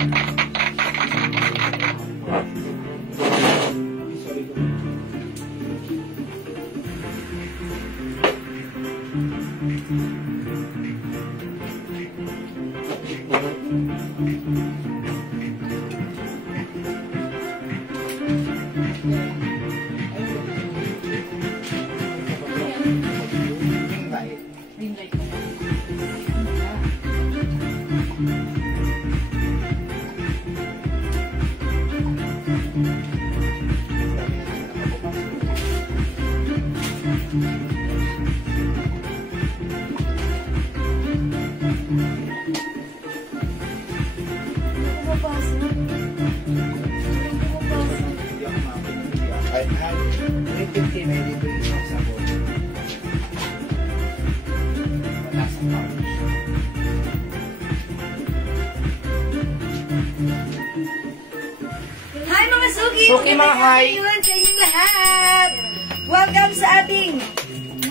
Hi mga Suki! Suki mga hi! Sa inyong lahat! Welcome sa ating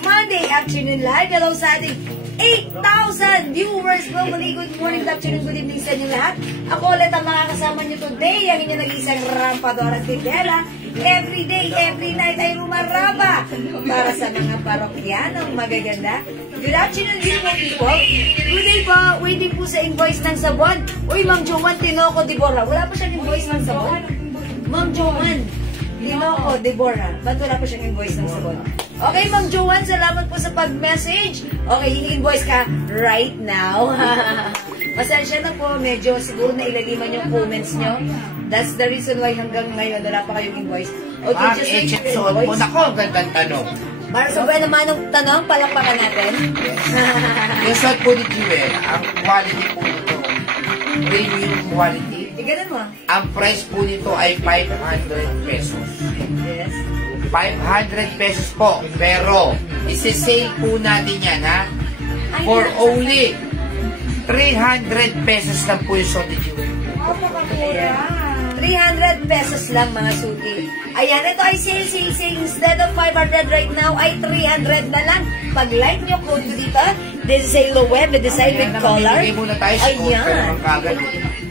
Monday afternoon live. Hello sa ating 8,000 viewers globally. Good morning, good afternoon, good evening sa inyong lahat. Ako ulit ang makakasama nyo today. Ang inyong nag-iisang rampadora tindera. Every day, every night ay rumaraba para sa mga parokyanong magaganda. Good afternoon, beautiful people. Good day po. Waiting po sa invoice ng sabon. Uy, Ma'am Joanne Tinoco Deborah. Wala pa siyang invoice ng sabon? Ma'am Joanne Tinoco Deborah. Ba't wala pa siyang invoice ng sabon? Okay, Ma'am Joanne, salamat po sa pag-message. Okay, ini-invoice ka right now. Pasensya na po, medyo siguro na ilaliman yung comments nyo. That's the reason why hanggang ngayon wala pa kayong invoice. Okay, just wait for your invoice. Nako, gandang tanong. Para sa ba naman ang tanong, palakpakan natin. Yung shot po ni Jewel, ang quality po nito, premium quality. Ganun mo. Ang price po nito ay 500 pesos. Yes. 500 pesos po. Pero, isi-sale po natin yan, ha? For only 300 pesos lang po yung shot ni Jewel. 300 pesos lang mga Suki. Ayan, ito ay sale. Instead of 500 right now, ay 300 na lang. Pag-like nyo code ko dito, this is a Loewe design with color. Mamimigay muna tayo sa ayan.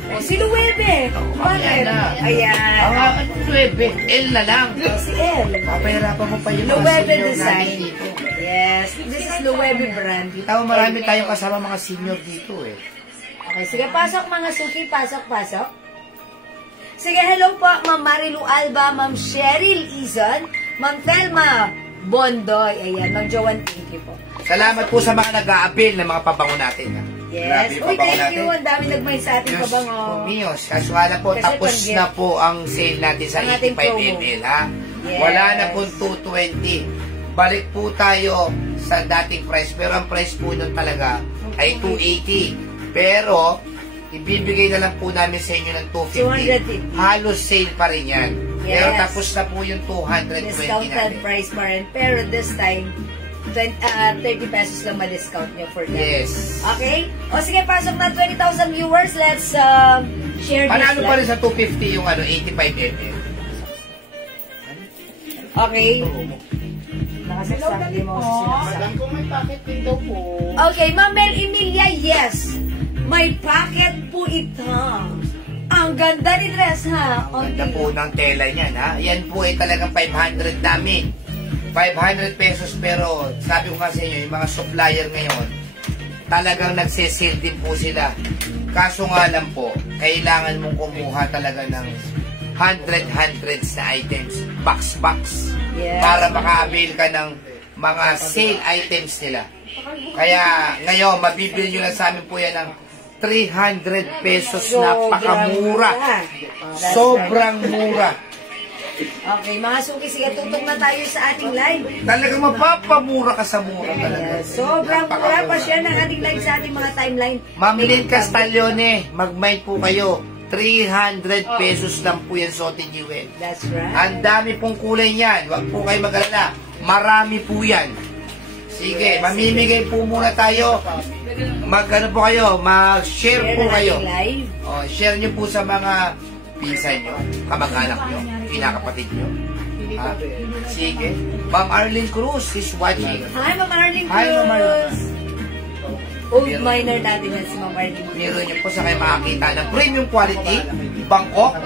O, si Loewe. Bakit? Ayan. Ang Loewe, L na lang. Si L. Papahirapan mo pa yung Loewe design. Yes, this is Loewe brand. Kita mo marami tayong kasama mga senior dito eh. Okay, sige, pasok mga Suki. Pasok. Sige, hello po, Ma'am Marilu Alba, Ma'am Cheryl Izon, Ma'am Thelma Bondoy. Ayan, Ma'am Joanne, thank you po. Salamat po sa mga nag-a-avail ng mga pabango natin. Ha? Yes. Uy, thank you. Ang dami nag-mind sa ating pabango. Miyos, kaswala po, tapos na po ang sale natin sa 85 ml, ha? Yes. Wala na po 220. Balik po tayo sa dating price. Pero ang price po nun talaga ay 280. Pero, ibibigay na lang po namin sa inyo ng 250. Halos sale pa rin yan. Yes. Pero tapos na po yung 220 discounted natin. Price pa rin. Pero this time, 30 pesos lang ma-discount nyo for that. Yes. Okay? O sige, pasok na 20,000 viewers. Let's share this. Panalo pa rin sa 250 yung 85 ml. Okay. Nakasasabi mo sa sinasabi. Alam ko may packet din daw po. Okay, Ma'am Mel Emilia, yes. May packet po ito. Ang ganda ni dress, ha? Ang ganda po ng tela niyan, ha? Yan po ay talagang 500 dami. 500 pesos, pero sabi ko nga sa inyo, yung mga supplier ngayon, talagang nagsisil din po sila. Kaso nga lang po, kailangan mong kumuha talaga ng hundreds na items, box, yes, para maka-avail ka ng mga sale items nila. Kaya ngayon, mabibili nyo lang sa amin po yan ng 300 pesos, napakamura. Sobrang mura. Okay, mga Suki, sige, tutok na tayo sa ating live. Talagang mapapamura ka sa mura talaga. Sobrang mura pa siya ng ating live sa ating mga timeline. Ma'am Lynn Castaglione, mag-mind po kayo. 300 pesos lang po yan sa Ote Jewel. That's right. Ang dami pong kulay niyan. Huwag po kayo mag-alala. Marami po yan. Sige, mamimigay po muna tayo. Mag-ano po kayo, mag-share po kayo. O, share nyo po sa mga pinsan nyo, kamag-anak nyo, kinakapatid nyo. Ha? Sige. Ma'am Arlene Cruz is watching. Hi, Ma'am Arlene Cruz. Hi, Ma'am Arlene. Old miner natin yan si Ma'am Arlene. Meron niyo po sa kayo makakita ng premium quality, Bangkok,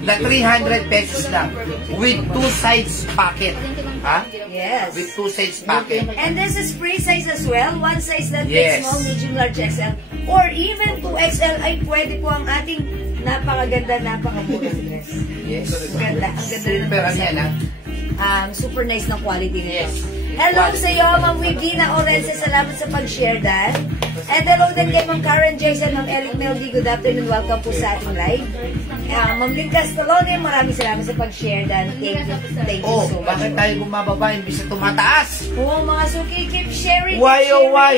na 300 pesos lang with 2 sides pocket. Ha? Yes. With 2 sides pocket. And this is free size as well. One size that Yes. fits small, medium, large, XL. Or even 2XL ay pwede po ang ating napakaganda, napakabugang dress. Yes. Ganda. Ang ganda rin Super ano yan, ha? super nice na quality nito. Yes. Hello sa iyo, Ma'am Wibina Orense. Salamat sa pag-share, Dan. And hello din kay Ma'am Karen Jason, Ma'am Eric Meldy. Good afternoon. Welcome po sa ating live. Ma'am Lynn Castalone, maraming salamat sa pag-share, Dan. Thank you so much. Bakit tayo bumababa imbis na tumataas? Oo, mga suki, keep sharing. Why keep oh sharing. why?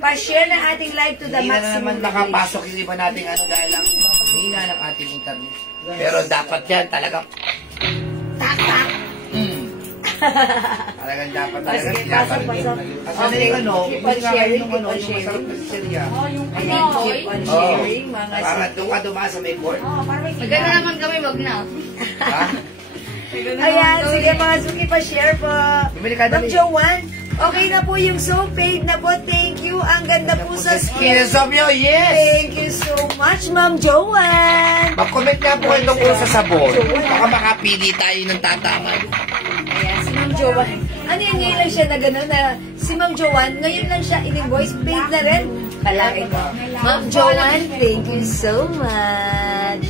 Pa-share na ating live to the Hindi na maximum. naman nakapasok yung iba nating ano dahil ang hina ng ating internet. Pero dapat yan talaga. Tak-tak! Talagang dapat talaga Sige, sinasabi. pasok. Kasi na yung ano, Keep on sharing, keep on yung sharing. masarap na sisirya. Ayan, keep on sharing, mga Para suki. doon ka dumaan sa may court. Maganda naman kami, wag na. Ha? Ayan, sige mga suki, pa-share po. Bumili ka Ma'am dali. Joanne, okay na po yung soap, paid na po. Thank you. Ang ganda po sa skin. Kinasabi nyo, yes! Thank you so much, Ma'am Joanne. Mag-comment nga po kayo tungkol sa sabon. Baka makapili tayo ng tatama. Ayan, si Ma'am Joanne. Ano yan, ngayon lang siya na gano'n na si Ma'am Joanne, ngayon lang siya in-invoice, paid na rin. Kalain mo. Ma'am Joanne, thank you so much.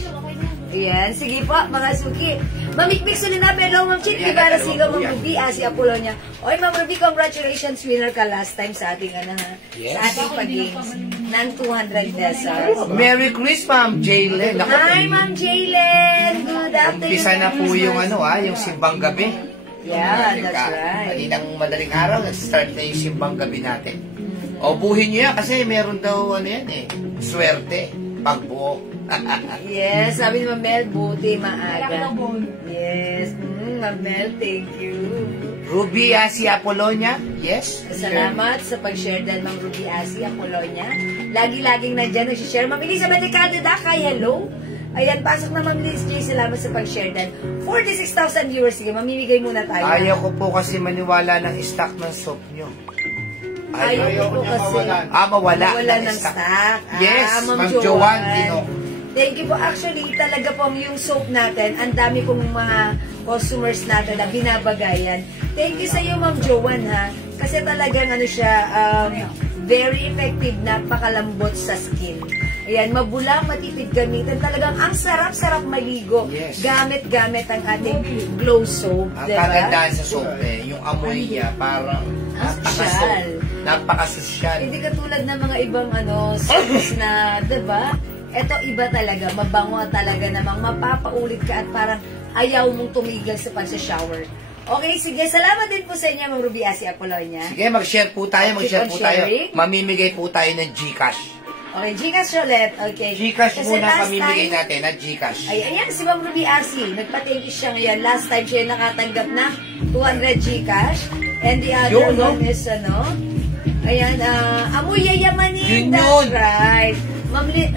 Ayan, sige po, mga suki. Mamikmik sunod na, pero Ma'am Chin, Ibarra Sigaw, Ma'am Ruby, si Apollonia. Oy, Ma'am Ruby, congratulations, winner ka last time sa ating, ano ha, Yes. sa ating pag-games ng 200 pesos. Merry Christmas, Ma'am Jaylen. Hi, Ma'am Jaylen. Good afternoon. Umpisa na po yung ano yung simbang gabi. Yeah, that's right. Kaninang madaling araw, nag-start na yung simbang gabi natin. O buhin nyo yan kasi meron daw ano yan swerte, pagbuo. Yes, sabi ni Ma'am Mel, buti maaga. Yes, Ma'am Mel, thank you. Ruby Asi Apollonia, yes. Salamat sa pag-share din, Ma'am Ruby Asi Apollonia. Lagi-laging nandyan nag-share. Ma'am Elizabeth Decadeda, kay hello. Ayan, pasok na Ma'am Liz J. Salamat sa pag-share din. 46,000 viewers. Sige, mamimigay muna tayo. Ayaw ko po kasi maniwala ng stock ng soap nyo. Ayaw ko po kasi mawala ng stock. Yes, Ma'am Ma'am Joanne Dino. Thank you po. Actually, talaga po yung soap natin, ang dami kong mga customers natin na binabagayan. Thank you sa iyo, Ma'am Joanne, ha? Kasi talagang ano siya, very effective, napakalambot sa skin. Ayan, mabula, matipid gamitin. Talagang ang sarap-sarap maligo. Yes. Gamit-gamit ang ating glow soap. Ang diba? kagandahan sa soap yung amoy niya parang Sosyal. napakasosyal. Hindi katulad ng mga ibang soaps na, diba? Ito iba talaga, mabango talaga namang mapapaulit ka at parang ayaw mong tumigil sa pag-shower. Okay, sige. Salamat din po sa inyo, Ma'am Ruby Asi Apollonia. Sige, mag-share po tayo, mag-share Keep on po tayo. sharing. Mamimigay po tayo ng GCash. Okay, Gcash ulit. Okay. GCash Kasi muna last pamimigay time- natin na GCash. Ay, ayan, si Ma'am Ruby Asi. Nagpa-thank you siya ngayon. Last time siya nakatanggap na 200 Gcash. And the other Yun, no? one is, ayan, amoy yayamanin. Yun That's yun. right.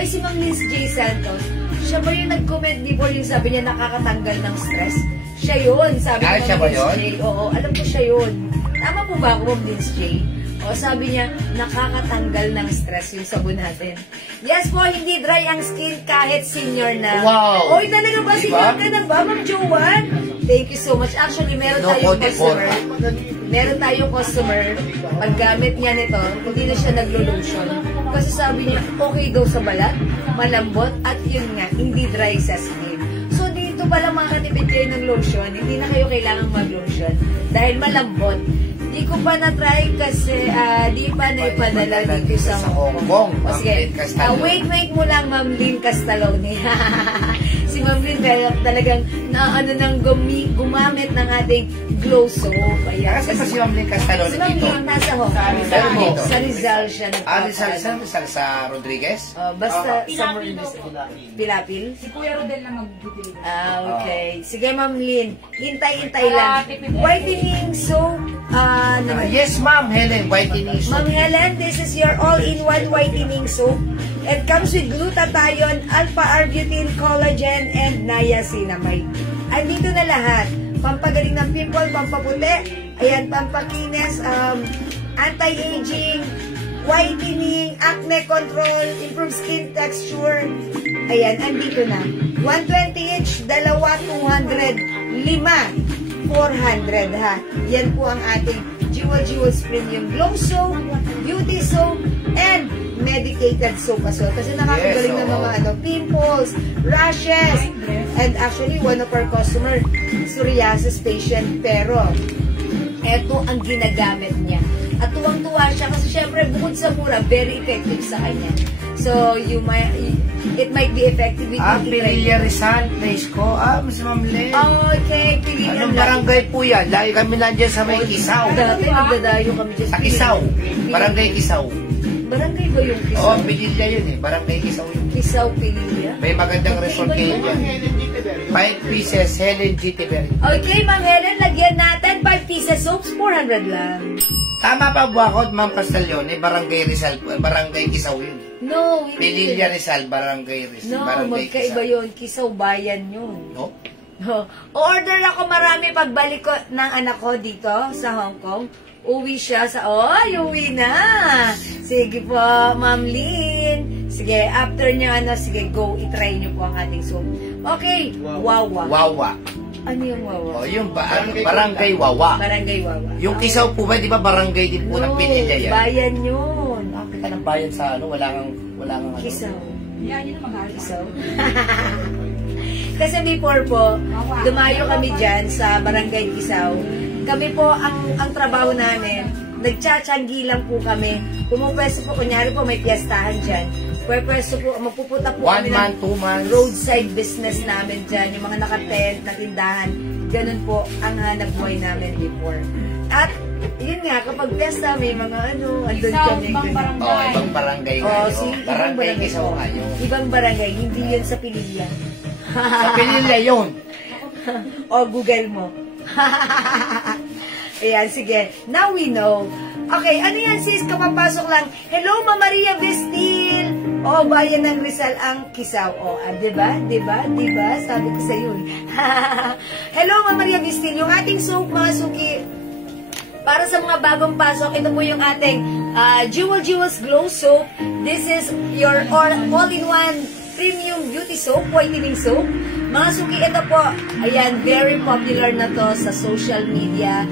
Si Ma'am Liz J. Santos, siya ba yung nag-comment before yung sabi niya nakakatanggal ng stress? Siya yun, sabi ni siya Ma'am ba Liz yun? J. Oo, alam ko siya yun. Tama po ba ako, Ma'am Liz J? O, sabi niya, nakakatanggal ng stress yung sabon natin. Yes po, hindi dry ang skin kahit senior na. Wow! Oy, talaga ba? Diba? Senior ka na ba, Ma'am Joanne? Thank you so much. Actually, meron tayong customer. Meron tayong customer. Paggamit niya nito, hindi na siya naglo-lotion. Kasi sabi niya, okay daw sa balat, malambot, at yun nga, hindi dry sa skin. So, dito pala mga katipid kayo ng lotion, hindi na kayo kailangang mag-lotion. Dahil malambot. Di ko pa na-try kasi di pa naipadala dito sa Hong Kong. O sige, wait mo lang, Ma'am Lynn Castalone. Si Ma'am Lynn talagang nang gumamit ng ating glow soap. Ayan. Kasi pa si Ma'am Lynn Castalone Si Ma'am dito. Lynn nasa Hong Kong. Dito. Sa Rizal siya. Rizal sa Rodriguez? Basta sa Pilapil. Si Kuya Rodel na mag-deliver. Okay. Sige, Ma'am Lynn. Hintay-hintay lang. Whitening soap. Yes, Ma'am Helen, whitening soap. Ma'am Helen, this is your all-in-one whitening soap. It comes with glutathione, alpha-arbutin, collagen, and niacinamide. Andito na lahat. Pampagaling ng pimple, pampaputi, ayan, pampakinis, anti-aging, whitening, acne control, improve skin texture. Ayan, andito na. 120 each, dalawa, 200, 5, 400 ha. Yan po ang ating Jewels Premium Glow Soap, Beauty Soap, and medicated soap as well. Kasi nakakagaling ng mga pimples, rashes, and actually one of our customer, psoriasis patient, pero eto ang ginagamit niya. At tuwang-tuwa siya kasi syempre bukod sa mura, very effective sa kanya. So, it might be effective with Pililla Rizal, place ko. Mas mamli. Okay, Pililla. Anong barangay po yan? Lagi kami nandiyan sa may Kisaw. Dati, nagdadayo kami dyan. Sa Kisaw. Barangay Kisaw. Barangay ba yung Kisaw? Oo, Pililla yun eh. Barangay Kisaw yun. Kisaw, Pililla. May magandang resort kayo dyan. 5 pieces, Helen G. Tiberi. Okay, Ma'am Helen, lagyan natin 5 pieces soaps, 400 lang. Tama pa ba ako, Ma'am Castellone? Barangay Rizal, Barangay Kisaw yun. No, Pililla Rizal, Barangay Rizal. No, Barangay magkaiba yun. Kisaw bayan yun. No? Order ako marami pagbalik ko ng anak ko dito sa Hong Kong. Uwi siya sa... uwi na! Sige po, Ma'am Lynn. Sige, after nyo, sige, go, itry nyo po ang ating soap. Okay, Wawa. Wawa. Ano yung Wawa? Yung Barangay Wawa. Barangay Wawa. Yung Kisaw po ba, di ba barangay din po ng Pililla yan? Bayan yun. Nakita ng bayan sa wala kang Kisaw. Yan, yun ang mag-aaral. Kisaw. Kasi before po, dumayo kami dyan sa Barangay Kisaw. Kami po, ang trabaho namin, nagtsatsyanggi lang po kami. Pumupwesto po, kunyari po, may piyestahan dyan. Pupwesto po, mapupunta po 1 kami month, 2 months. roadside business namin dyan. Yung mga nakatent na tindahan. Ganun po ang hanap buhay namin before. At, yun nga, kapag piyesta, may mga andun kami. Ibang barangay. Ibang barangay nga yun. Barangay Kisaw nga yun. Ibang barangay, hindi yun sa Pililla. Sa Pililla yun. O, Google mo. Ayan, sige. Now we know. Okay, ano yan sis? Kapapasok lang. Hello, Ma Maria Vestil. O, bayan ng Rizal ang Kisaw. O, diba? Diba? Diba? Sabi ko sa iyo. Hello, Ma Maria Vestil. Yung ating soap, mga suki, para sa mga bagong pasok, ito po yung ating Jewels Glow Soap. This is your all-in-one premium beauty soap, whitening soap. Mga suki, ito po, ayan, very popular na to sa social media.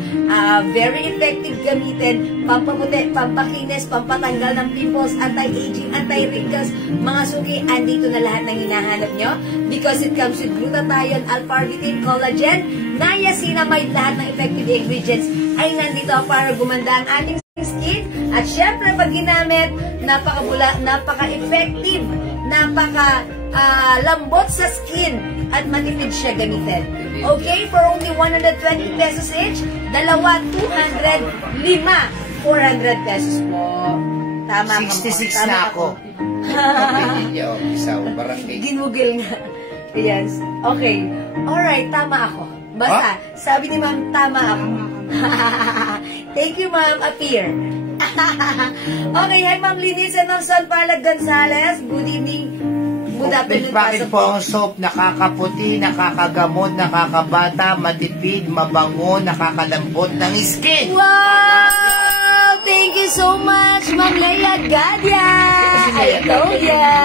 Very effective gamitin, pampaputi, pampakinis, pampatanggal ng pimples, anti-aging, anti-wrinkles. Mga suki, andito na lahat ng hinahanap nyo because it comes with glutathione, alpha-arbutin, collagen, niacinamide, lahat ng effective ingredients ay nandito para gumanda ang ating skin. At syempre, pag ginamit, napaka-effective, napaka-lambot sa skin at matipid siya gamitin. Okay, for only 120 pesos each, dalawa, 200, 5, 400 pesos po. Tama 66 tama na ako. Pililla o Kisaw, Barangay. Ginugil nga. Yes. Okay. Alright, tama ako. Basta, sabi ni ma'am, tama ako. Thank you, ma'am. Appear. Okay, hi, ma'am Linis and ng San Palag Gonzales. Good evening. Good afternoon. Bakit po ang soap nakakaputi, nakakagamot, nakakabata, matipid, mabango, nakakalambot ng skin? Wow! Thank you so much, Ma'am Leia Gadia! I told ya!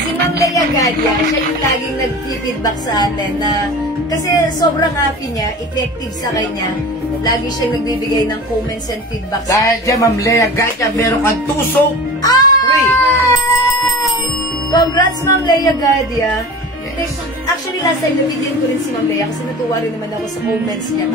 Si Ma'am Leia Gadia, siya yung laging nag-feedback sa atin na kasi sobrang happy niya, effective sa kanya. Lagi siyang nagbibigay ng comments and feedback. Dahil dyan, Ma'am Leia Gadia, meron kang 2 soap. Free! Congrats, Ma'am Leia Gadia. Actually, last time, nabigyan ko rin si Ma'am Leia kasi natuwa rin naman ako sa comments niya.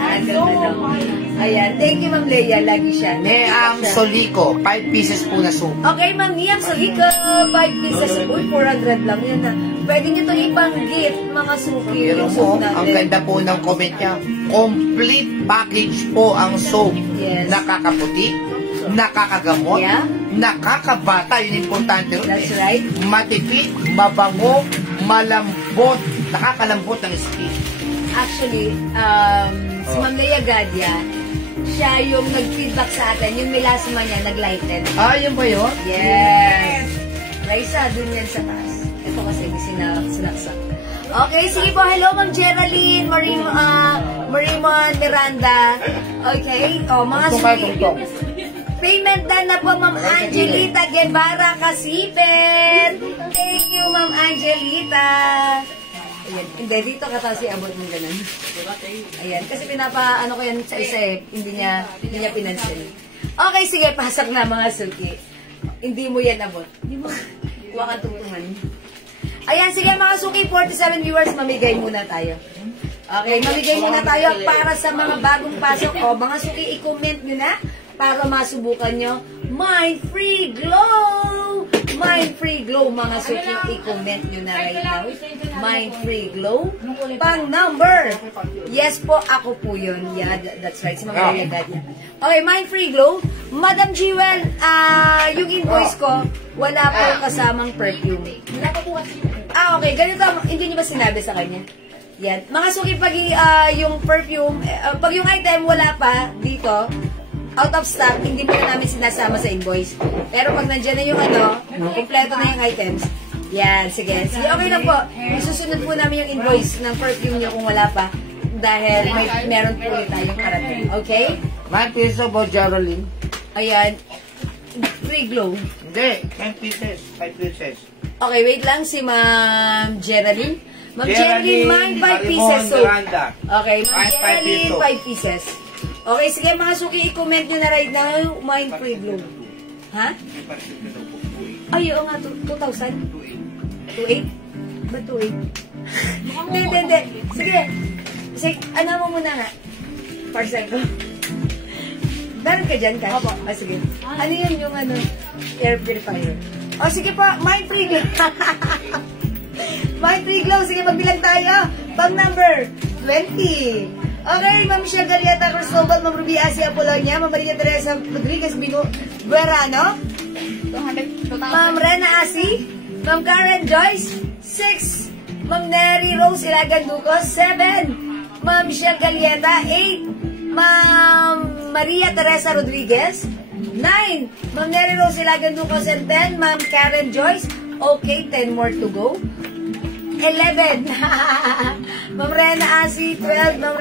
Ayan. Thank you, Ma'am Leia. Lagi siya. Neang Solico, 5 pieces po na soap. Okay, Ma'am Neang Solico, 5 pieces. Uy, 400 lang. Yan na. Pwede nyo ito ipang-gift, mga suki. Pero Yung mo, soap natin. ang ganda po ng comment niya. Complete package po ang soap. Yes. Nakakaputi, nakakagamot, Yeah. nakakabata. Yun importante. That's right. Matipid, mabango, malambot, nakakalambot ng skin. Actually, si Ma'am Leia Gadia, siya yung nag-feedback sa atin. Yung melasma niya, nag-lighten. Yun ba yun? Yes! Raisa, dun yan sa taas. Ito kasi, sinaksak. Okay, sige po. Hello, Ma'am Geraldine, Marimon Miranda. Okay, mga suki. Payment done na po, Ma'am Angelita Guevara Kasipet. Thank you, Ma'am Angelita. Ayan, hindi, dito ka kasi abot mong ganun. Ayan, kasi ano ko yan sa isa eh, hindi niya pinansin. Okay, sige, pasak na mga suki. Hindi mo yan abot. Hindi mo, kuha ka tuntungan. Ayan, sige mga suki, 47 viewers, mamigay muna tayo. Okay, mamigay muna tayo para sa mga bagong pasok. O, mga suki, i-comment nyo na para masubukan nyo. Mind Free Glow! Mind Free Glow, mga suki, i-comment nyo na right now. Mind Free Glow. Pang number. Yes po, ako po yun. Yeah, that's right. Si Mama Maria Dad. Okay, Mind Free Glow. Madam Jewel, yung invoice ko, wala po kasamang perfume. Wala pa po kasi. Okay. Ganito, hindi nyo ba sinabi sa kanya? Yan. Mga suki, pag yung perfume, pag yung item wala pa dito, out of stock, hindi mo na namin sinasama sa invoice. Pero pag nandiyan na yung kompleto na yung items, yan, sige. Sige, okay na po. Susunod po namin yung invoice ng perfume nyo kung wala pa. Dahil meron po ulit tayong karating. Okay? 1 piso po, Geraldine. Ayan. Free Glow. Hindi, 10 pieces, 5 pieces. Okay, wait lang si Ma'am Geraldine. Ma'am Geraldine, mine 5 pieces. So, okay, Ma'am Geraldine, 5 pieces. Okay, sige mga suki, i-comment nyo na right now, Mind Free Glow. Ha? Ay, oo nga, 2,000? 2,800? Ba't 2,800? Hindi. Sige, ano mo muna nga? Parcel ko. Meron ka dyan, Cash? Opo. Sige. Ano yan yung air purifier? O, sige po, Mind Free Glow. Mind Free Glow, sige, magbilang tayo. Pang number 20. Okay, Ma'am Michelle Galieta Cristobal, Ma'am Ruby Asia Apolonia, Ma'am Maria Teresa Rodriguez Buerano, Ma'am Rena Asi, Ma'am Karen Joyce, 6, Ma'am Neri Rose Ilagan Ducos, 7, Ma'am Michelle Galieta, 8, Ma'am Maria Teresa Rodriguez, 9, Ma'am Neri Rose Ilagan Ducos, and 10, Ma'am Karen Joyce. Okay, 10 more to go. 11. Ma'am Rena Asi, 12. Ma'am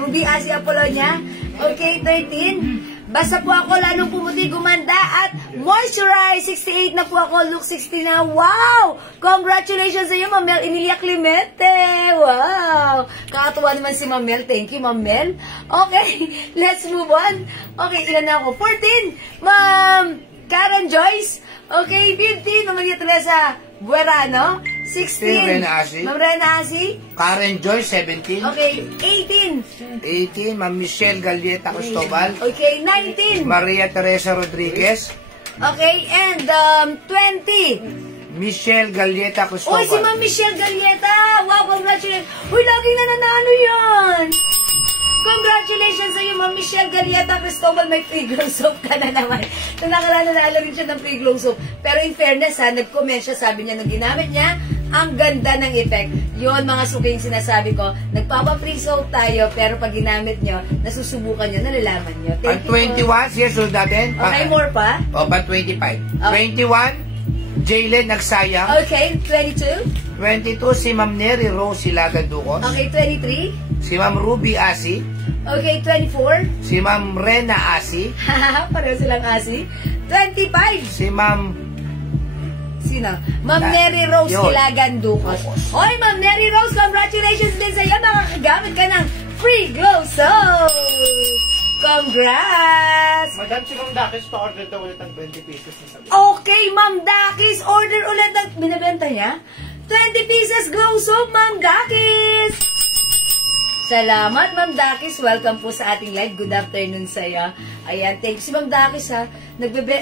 Ruby Asi Apolonia. Okay, 13. Basta po ako, lalong pumuti, gumanda, at moisturize. 68 na po ako, look 60 na. Wow! Congratulations sa iyo, Ma'am Mel Emilia Clemente. Wow! Kakatuwa naman si Ma'am Mel. Thank you, Ma'am Mel. Okay, let's move on. Okay, ilan na ako? 14. Ma'am Karen Joyce. Okay, 15. Ma'am Maria Teresa Buerano. 16. Ma'am Rena Asi. Karen Joyce, 17. Okay, 18. 18, Ma'am Michelle Galieta Cristobal. Okay, 19. Maria Teresa Rodriguez. Okay, and 20. Michelle Galieta Cristobal. Uy, si Ma'am Michelle Galieta. Wow, congratulations. Uy, laging nananalo yan. Congratulations sa iyo, Ma'am Michelle Galieta Cristobal. May free glow soap ka na naman. Nung nakalala rin siya ng free glow soap. Pero in fairness ha, nag-comment siya, sabi niya, nung ginamit niya, ang ganda ng effect. Yun, mga suki, yung sinasabi ko, nagpapa-free soap tayo, pero pag ginamit nyo, nasusubukan nyo, nalalaman nyo. Pang 21, sige, sunod natin. Okay, more pa? O, pang 25. 21, Jaylen Nagsayang. Okay, 22. 22, si Ma'am Neri Rose Ilagan Ducos. Okay, 23. Si Ma'am Ruby Asi. Okay, 24. Si Ma'am Rena Asi. Pareho silang Asi. 25. Si Ma'am... Sino? Ma'am Neri Rose Ilagan Ducos. Oy, Ma'am Neri Rose, congratulations din sa iyo. Makakagamit ka ng free glow soap. Congrats! Madam, si Ma'am Dakis pa-order daw ulit ng 20 pieces na sabi. Okay, Ma'am Dakis, order ulit ng... Binibenta niya? 20 pieces glow soap, Ma'am Dakis! Salamat, Ma'am Dakis. Welcome po sa ating live. Good afternoon sa iyo. Ayan, thank you. Si Ma'am Dakis ha,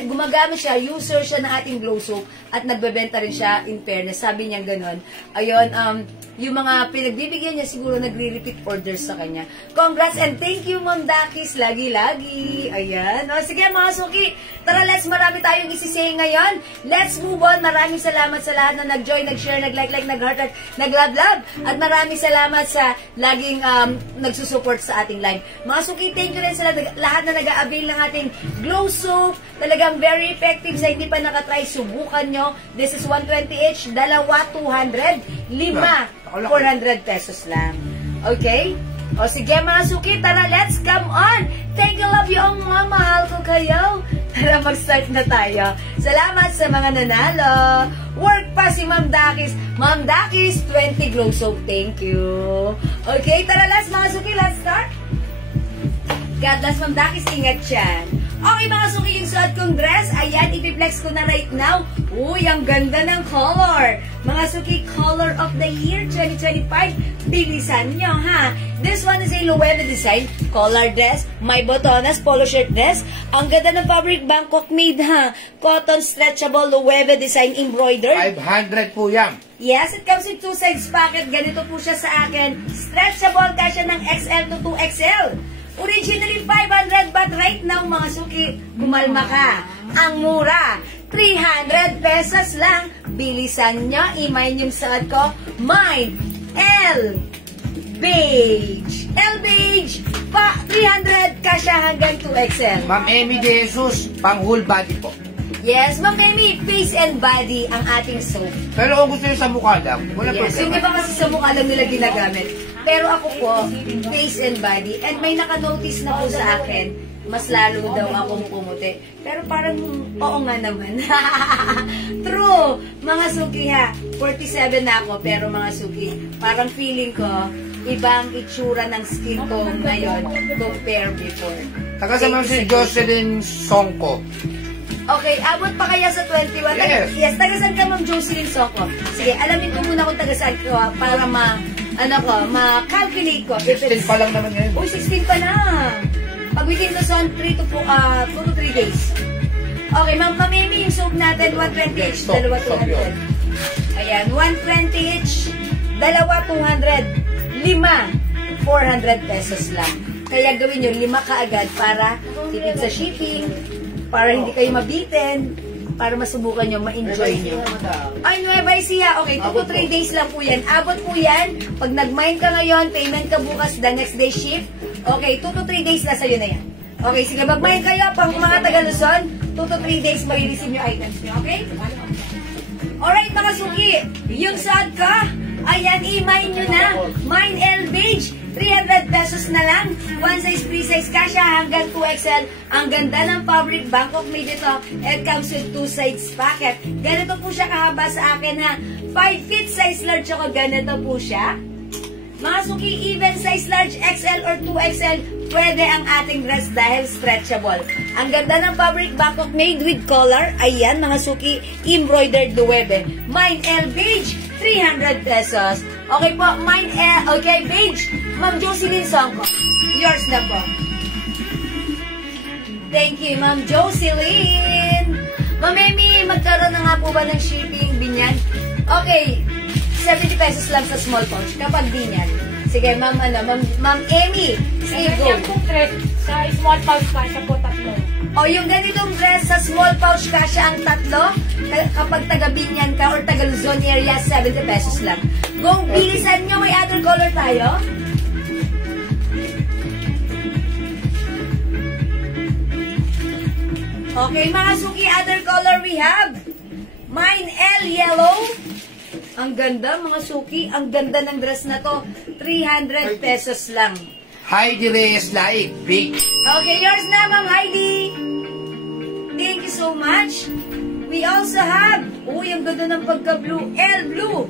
gumagamit siya, user siya ng ating glow soap at nagbebenta rin siya in fairness. Sabi niya gano'n. Ayun, yung mga pinagbibigyan niya siguro nagre-repeat orders sa kanya. Congrats and thank you, Ma'am Dakis. Lagi-lagi. Ayan. O, sige mga suki. Tara, marami tayong isisay ngayon. Let's move on. Maraming salamat sa lahat na nag-join, nag-share, nag-like, nag-heart, nag-love. At maraming salamat sa laging nagsusupport sa ating live. Mga suki, thank you rin sa lahat na nag-a-avail ng ating glow soap. Talagang very effective. Sa hindi pa nakatry, subukan nyo. This is 120 each. Dalawa, 200. 5, 400 pesos lang. Okay? O sige mga suki, tara, let's come on. Thank you, love you, oh, mahal ko kayo. Tara, mag-start na tayo. Salamat sa mga nanalo. Work pa si Ma'am Dakis. Ma'am Dakis, 20 glow soap. Thank you. Okay, tara, last mga suki. Let's start. God bless, Ma'am Dakis. Ingat yan. Okay, mga suki, yung suot kong dress. Ayan, ipiplex ko na right now. Uy, ang ganda ng color. Mga suki, color of the year 2025. Bilisan nyo, ha? This one is a Loewe design. Collar dress. May botonas, polo shirt dress. Ang ganda ng fabric, Bangkok made, ha? Cotton stretchable Loewe design embroidered. 500 po yan. Yes, it comes with 2 size pocket. Ganito po siya sa akin. Stretchable, kasya ng XL to 2XL. Originally 500, but right now, mga suki, kumalma ka. Ang mura, 300 pesos lang. Bilisan nyo, i-mine yung suot ko. Mine, L Beige. L Beige, pa 300, kasya hanggang 2XL. Ma'am Amy De Jesus, pang whole body po. Yes, Ma'am Amy, face and body ang ating soap. Pero kung gusto nyo sa mukha lang, wala Yes, yung problema. iba kasi sa mukha lang nila ginagamit. Pero ako po, face and body. And may naka-notice na po sa akin, mas lalo daw akong pumuti. Pero parang, oo nga naman. True! Mga suki ha, 47 na ako, pero mga suki, parang feeling ko, ibang itsura ng skin ko ngayon compare before. Taga sa mga si Jocelyn Songko. Okay, abot pa kaya sa 21? Yes. Yes, taga-saan ka, Ma'am Jocelyn Soko? Sige, alamin ko muna kung taga-saan ko para ma-calculate ko. 16 pa lang naman ngayon. Uy, 16 pa lang. Pag within the zone, 2 to 3 days. Okay, Ma'am Amy, yung soap natin, 120 each, dalawa 200. Ayan, 120 each, dalawa 200. 5, 400 pesos lang. Kaya gawin nyo, 5 kaagad para tipid sa shipping, para hindi kayo mabitin, para masubukan nyo, ma-enjoy nyo. Ay, Nueva Ecija. Okay, 2 to 3 days lang po yan. Abot po yan. Pag nag-mine ka ngayon, payment ka bukas, the next day ship. Okay, 2 to 3 days na sa'yo na yan. Okay, sige, mag-mine kayo. Pag mga taga-Luzon, 2 to 3 days marireceive yung items nyo. Okay? Alright, mga suki. Yung sad ka, ayan, i-mine nyo na. Mine L Beige. 300 pesos na lang. 1 size, 3 size, kasya hanggang 2XL. Ang ganda ng fabric, Bangkok made ito. It comes with 2 sides packet. Ganito po siya kahaba sa akin, ha. 5 feet size large ako. Ganito po siya. Mga suki, even size large XL or 2XL, pwede ang ating dress dahil stretchable. Ang ganda ng fabric, Bangkok made with collar. Ayan, mga suki, embroidered Loewe. Mine L Beige, 300 pesos. Okay po, mine L, okay, Beige. Ma'am Jocelyn Songko, yours na po. Thank you, Ma'am Jocelyn. Ma'am Amy, magkaroon na nga po ba ng shipping binyan? Okay, 70 pesos lang sa small pouch kapag binyan. Sige, Ma'am Amy, sige, go. Yan po dress sa small pouch pa, siya po 3. O, yung ganitong dress sa small pouch kasya ang 3. Kapag taga-Binyan ka or taga-Luzon area, 70 pesos lang. Go, bilisan nyo. May other color tayo? Okay, mga suki, other color we have. Mine L Yellow. Ang ganda, mga suki. Ang ganda ng dress na to. 300 pesos lang. Heidi Reyes Laik, big. Okay, yours na, Ma'am Heidi. Thank you so much. We also have, uy, ang ganda ng pagka-blue, L Blue.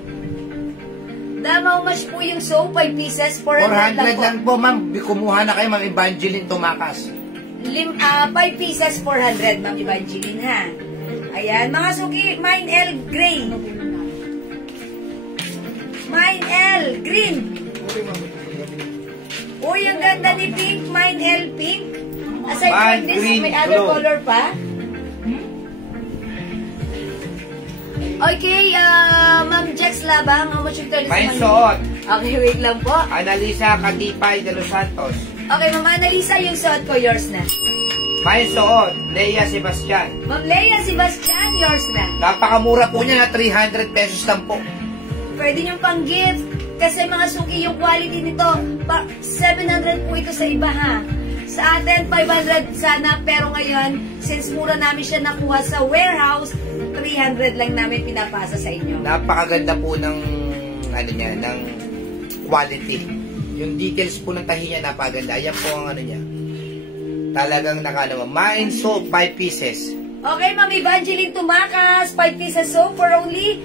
How much po yung soap? 5 pieces, 400 lang po, ma'am. Kumuha na kayo, Ma'am Evangeline Tumakas. 5 pieces, 400, Ma'am Evangeline, ha? Ayan, mga suki, mine L Gray. Mine L Green. Uy, ang ganda ni Pink, mine L Pink. Aside from this, green, may other blue. color pa. Okay, Ma'am Jex Labang, how much yung 30 May suot. Okay, wait lang po. Analisa Katipay de los Santos. Okay, Ma'am Annalisa, yung suot ko, yours na. May suot, Leia Sebastian. Ma'am Leia Sebastian, yours na. Napakamura po niya na 300 pesos lang po. Pwede nyo pang gift. Kasi mga suki, yung quality nito, 700 po ito sa iba, ha. Sa atin, 500 sana. Pero ngayon, since mura namin siya nakuha sa warehouse, 300 lang namin pinapasa sa inyo. Napakaganda po ng, ano niya, ng quality. Yung details po ng tahi niya, napakaganda. Ayan po ang ano niya. Talagang nakano. Mine soap, 5 pieces. Okay, Ma'am Evangeline Tumakas, 5 pieces soap for only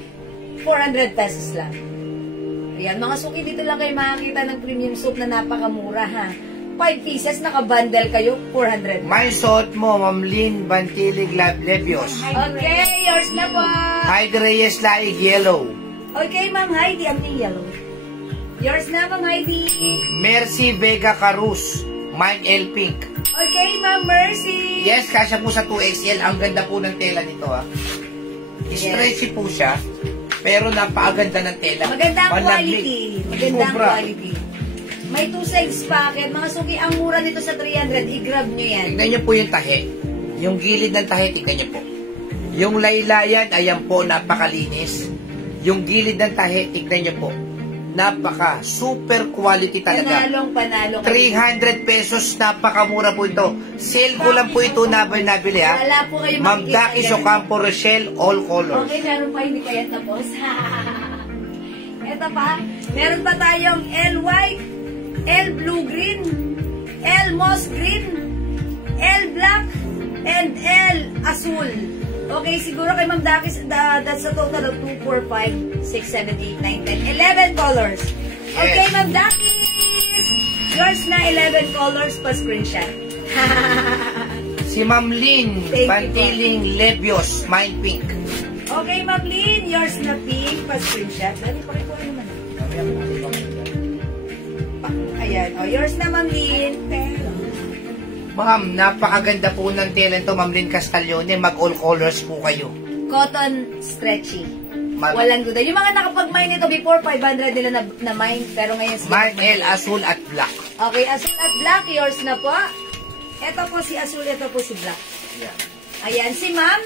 400 pesos lang. Ayan, mga suki, dito lang kayo makakita ng premium soap na napakamura, ha. 5 pieces, naka-bundle kayo, 400. Mine soap mo, Ma'am Lynn Bantilig Levios. Okay, yours na po. Heidi Reyes Laig, yellow. Okay, Ma'am Heidi, ang yellow. Yours na, Ma'am Heidi. Mercy Vega Carus, Mine L Pink. Okay, Ma'am Mercy. Yes, kasya po sa 2XL. Ang ganda po ng tela nito, ha. Stretchy po siya, pero napakaganda ng tela. Maganda ang Malambing. quality. Maganda ang Sobra. quality. May 2 sides packet. Mga suki, ang mura nito sa 300. I-grab nyo yan. Tignan nyo po yung tahe. Yung gilid ng tahe, tignan nyo po. Yung laylayan, ayan po, napakalinis. Yung gilid ng tahe, tignan nyo po. Napaka, super quality talaga. Panalong. 300 pesos, napakamura po ito. Sale ko lang po ito nabili, ha. Wala po kayo Ma'am makikita Daki yan. Ocampo Rochelle, all colors. Okay, meron pa, hindi pa yan tapos. Ito pa, meron pa tayong L white, L blue green, L moss green, L black, and L asul. Okay, siguro kay Ma'am Dakis, that's a total of 2, 4, 5, 6, 7, 8, 9, 10, 11 colors. Okay, Yes. Ma'am Dakis, yours na 11 colors pa screenshot. Si Ma'am Lynn Thank you, Bantiling Levios, Mine Pink. Okay, Ma'am Lynn, yours na pink pa screenshot. Dali, pakikuha naman. Ayan, yours na, Ma'am Lynn. Ma'am, napakaganda po ng tela nito, Ma'am Lynn Castaglione. Mag-all colors po kayo. Cotton stretchy. Walang duda. Yung mga nakapag-mine nito before, 500 nila na mine, pero ngayon Mine L, asul at black. Okay, asul at black, yours na po. Ito po si asul, ito po si black. Ayan, si Ma'am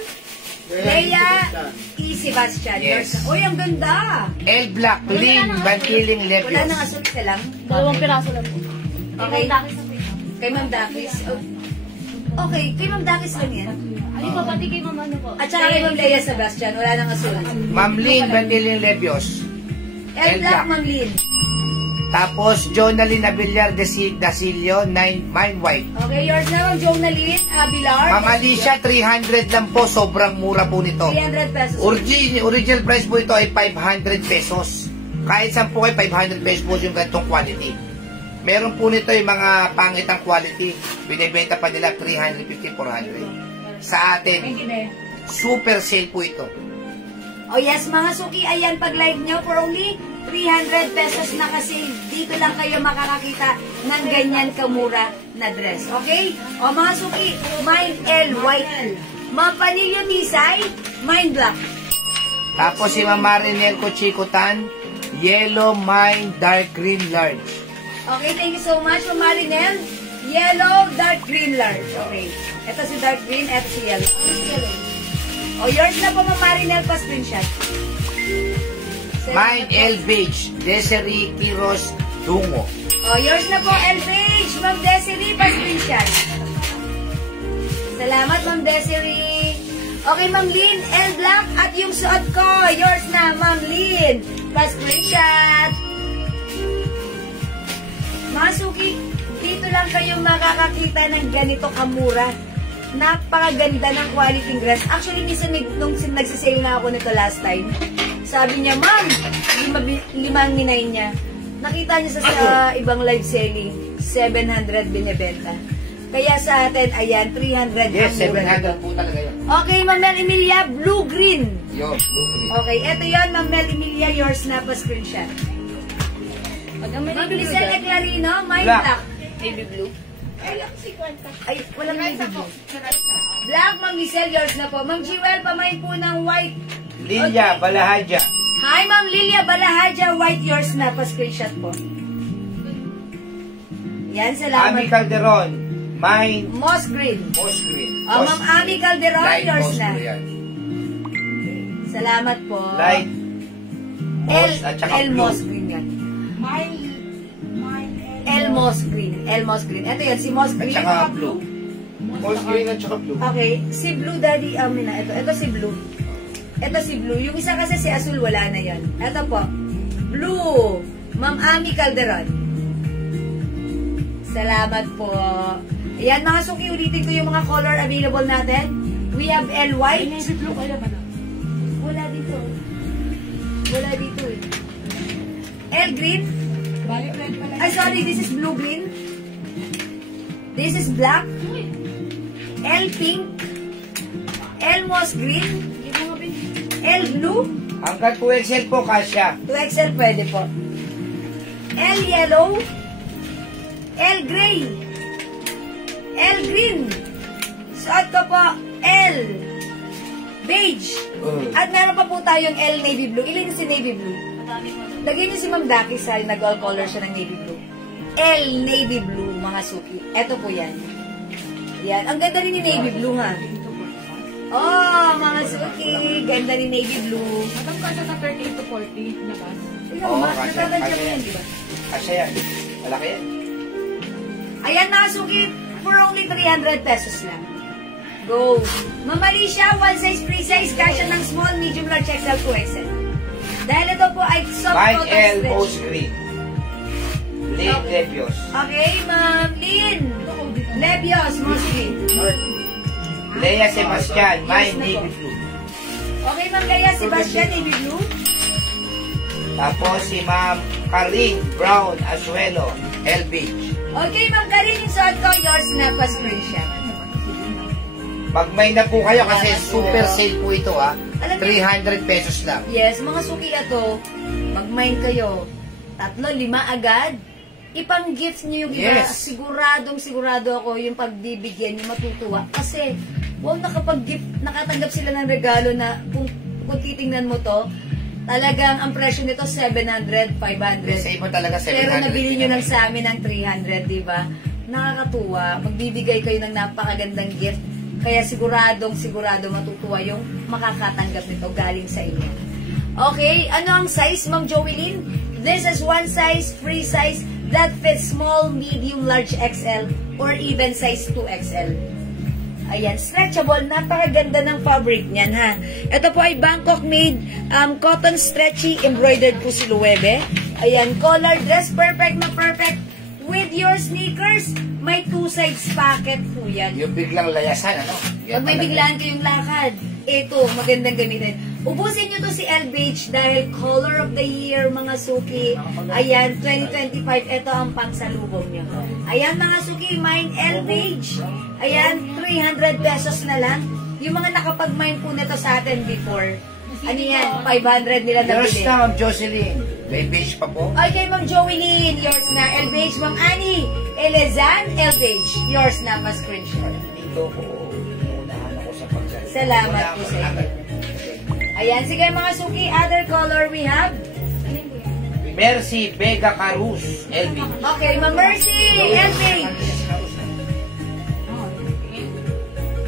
Leia E. Sebastian. Yes. Yours na. Uy, ang ganda. L black, Lynn Bantiling Wala Levios. nang asul ka lang. Dalawang piraso lang po. Okay. Dakis na po ito. Kay Ma'am Dakis. Okay, kay Ma'am Dakis lang yan. Ano po, pati kay Ma'am ano po? At saka kay Ma'am Leia Sebastian, wala nang asul. Ma'am Lynn Bantiling Levios. L black, Ma'am Lynn. Tapos, Jonaline Abillar Dasilio, Mine White. Okay, yours na, Ma'am Jonaline Abilar. Ma'am Alicia, 300 lang po. Sobrang mura po nito. 300 pesos. Original price po ito ay 500 pesos. Kahit saan po ay 500 pesos po yung ganitong quality. Meron po nito yung mga pangitang quality. Binibenta pa nila 350, 400. Sa atin, super sale po ito. Oh yes, mga suki, ayan, pag-like nyo for only 300 pesos na kasi dito lang kayo makakakita ng ganyan kamura na dress. Okay? O mga suki, mine L white. Ma'am Panilio Tisay, mine black. Tapos si Ma'am Marinel Cochicotan, yellow, mine, dark green, large. Okay, thank you so much, Ma'am Marinel. Yellow, dark green, large. Okay. Ito si dark green, ito si yellow. O yours na po, Ma'am Marinel, pa screenshot. Mine, L beige, Desiree Quiros Dungo. Oh, yours na po, LPH, Ma'am Desiree, pa-screenshot. Salamat, Ma'am Desiree. Okay, Ma'am Lynn, L black at yung suot ko. Yours na, Ma'am Lynn, pa-screenshot. Mga suki, dito lang kayo makakakita ng ganito kamura. Napakaganda ng quality dress. Actually, minsan nung nagsisale na ako nito last time, sabi niya, Ma'am, 5,900 niya. Nakita niya sa ibang live selling, 700 binibenta. Kaya sa atin, ayan, 300. Yes, 700 po talaga yun. Okay, Ma'am Mel Emilia, blue-green. Yun, blue green. Okay, eto yun, Ma'am Mel Emilia, yours na pa screenshot. Ma'am Lisel Clarino, mine Black. black. Baby blue. Ay, walang baby blue. Black, Ma'am Lisel, yours na po. Ma'am Jewel, pamain po ng white. Lilia, Balahadja. Hi, Ma'am Lilia Balahadja, white, yours na pa screenshot po. Yan, salamat. Ami Calderon, mine, Moss green. moss green. Oh, Ma'am Ami Calderon, Light yours moss na. po yan. Salamat po. Light moss at saka El blue. Moss green yan. El Moss green. El Moss green. Ito yan, si Moss At green. saka blue. Moss green at saka blue. Okay, si Blue Daddy, ito si Blue. Ito si Blue. Yung isa kasi si Azul, wala na yan. Ito po, Blue. Ma'am Ami Calderon. Salamat po. Ayan, mga suki, ulitin ko yung mga color available natin. We have L white. Navy blue kayo ba na? Wala dito. Wala dito eh. L green. Balik red pala. Ay, sorry, this is blue green. This is black. L pink. L moss green. L blue. Hanggang 2XL po, kasya. 2XL pwede po. L yellow. L gray. L green. Suot ko po L beige. At meron pa po tayong L navy blue. Ilan yung si navy blue? Lagyan niyo si Ma'am Daki sa nag-all color siya ng navy blue. L navy blue, mga suki. Eto po yan. Yan. Ang ganda rin ni navy blue, ha? Oh, mga suki. Ganda ni navy blue. Matang ka sa 38 to 40 na ba? Ikaw, Oo, ma. kasya, Natatansya mo kasya yan, yan. di ba? Kasya yan. Malaki yan. Ayan, mga suki. For only 300 pesos lang. Go. Mamali siya, one size, free size, kasya ng small, medium, large, XL, 2XL. Dahil ito po ay soft Mine cotton L stretch. Moss Green. Lane Levios. Okay, Ma'am Lynn. Levios, Moss Green. Lea Sebastian. Yes, Mine na po. Navy Blue. Okay, Ma'am Gaya, Sebastian, navy blue. Tapos si Ma'am Karin Brown Azuelo. L Beach. Okay, Ma'am Karin, yung suot ko, yours na pa-screenshot. Magmay na po kayo kasi super sale po ito, ha. Alam niyo- 300 pesos lang. Yes, mga suki ato, mag-mine kayo. 3, 5 agad. Ipang-gifts niyo yung iba. Yes. Sigurado ako yung pagbibigyan niyo matutuwa. Kasi, nakatanggap sila ng regalo na kung titingnan mo to, talagang ang presyo nito 700, 500. Save mo talaga 700. Pero nabili nyo lang sa amin ng 300, di ba? Nakakatuwa. Magbibigay kayo ng napakagandang gift. Kaya sigurado matutuwa yung makakatanggap nito galing sa inyo. Okay, ano ang size, Ma'am Joelyn? This is one size, free size, that fits small, medium, large XL, or even size 2XL. Ayan, stretchable. Napakaganda ng fabric niyan, ha? Ito po ay Bangkok made cotton stretchy embroidered po si Luwebe. Ayan, collar dress, perfect na perfect. With your sneakers, may 2 sides packet po yan. Yung biglang layasan, ano? Pag may biglaan kayong lakad, ito, magandang gamitin. Ubusin nyo to si L Beige dahil color of the year, mga suki. Ayan, 2025, ito ang pangsalubong nyo. Ayan, mga suki, mine L Beige. Ayan, 300 pesos na lang. Yung mga nakapag-mine po nito sa atin before, ano yan, 500 nila Yours nabili. na, Ma'am Jocelyn. May beige pa po. Okay, Ma'am Joelyn, yours na. L Beige, Ma'am Annie. Elezan, L Beige, yours na, pa-screenshot. Dito ko, unahan ako sa pagkain. Salamat po sa inyo. Ayan, sige mga suki, other color we have. Mercy Vega Carus, LB. Okay, Ma'am Mercy, L Beige.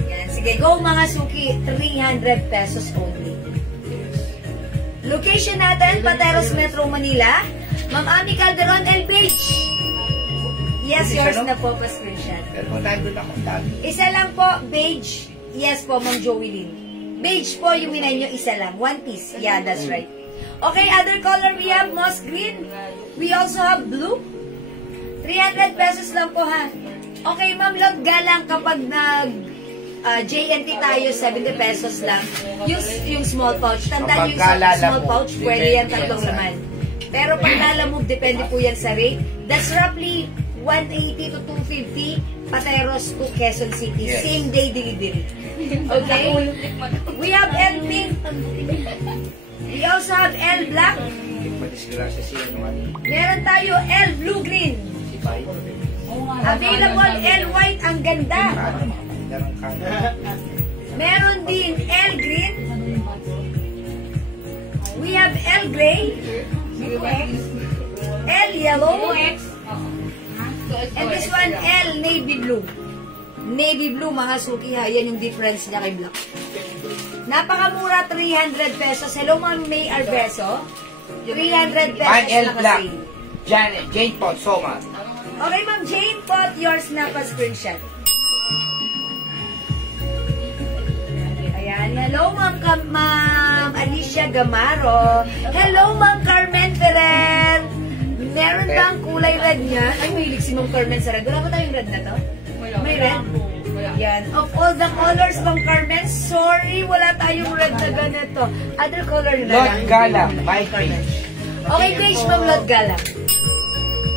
Yan, sige, go mga suki, 300 pesos only. Location natin, Pateros Metro Manila. Ma'am Ami Calderon, L Beige. Yes, yours na po, pa-screenshot. Pero nandun ako dati. Isa lang po, beige. Yes po, Ma'am Joelyn. Beige po yung winay nyo, isa lang. One piece. Yeah, that's right. Okay, other color we have moss green. We also have blue. 300 pesos lang po, ha. Okay, Ma'am Log, galang kapag JNT tayo, 70 pesos lang. Yung small pouch. Tandaan yung small pouch, pwede yan 3 laman. Pero pag lalamove, depende po yan sa rate. That's roughly 180 to 250 Pateros to Quezon City. Yes. Same day delivery. Okay? We have L pink. We also have L black. Madisgrasya siya nung Meron tayo L blue green. si Pai. Available L white. Ang ganda. Darang kanan. Meron din L green. We have L gray. L yellow. And this one, L navy blue. Navy blue, mga suki, ha. Yan yung difference niya kay black. Napakamura, 300 pesos. Hello, Ma'am May Arbeso. 300 pesos Man L Black. nakasale. Jane Ponsoma. Okay, Ma'am Jane, pot yours na pa screenshot. Ayan. Hello, Ma'am Alicia Gamaro. Hello, Ma'am Carmen Ferrer. Meron bang kulay red niya? Ay, mahilig si Ma'am Carmen sa red. Wala ba tayong red na to? May kulay red. Yan. Of all the colors, Ma'am Carmen, sorry, wala tayong red na ganito. Other color na Lot lang. Galang, my page. Okay, page, Ma'am Lot Galang.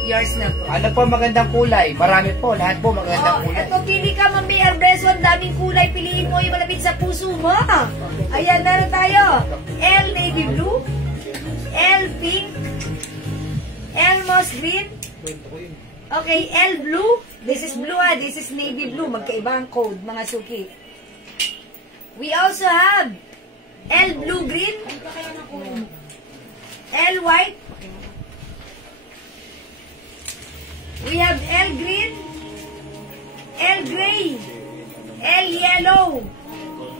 Yours na po. Ano po magandang kulay? Marami po, lahat po magandang kulay. Ito, pili ka, Ma'am May Arbeso. Ang daming kulay. Piliin mo yung malapit sa puso mo. Ayan, meron tayo. L navy blue. L pink. L moss green. Okay, L blue. This is blue ha. This is navy blue. Magkaiba ang code, mga suki. We also have L blue green. L white. We have L green, L gray, L yellow,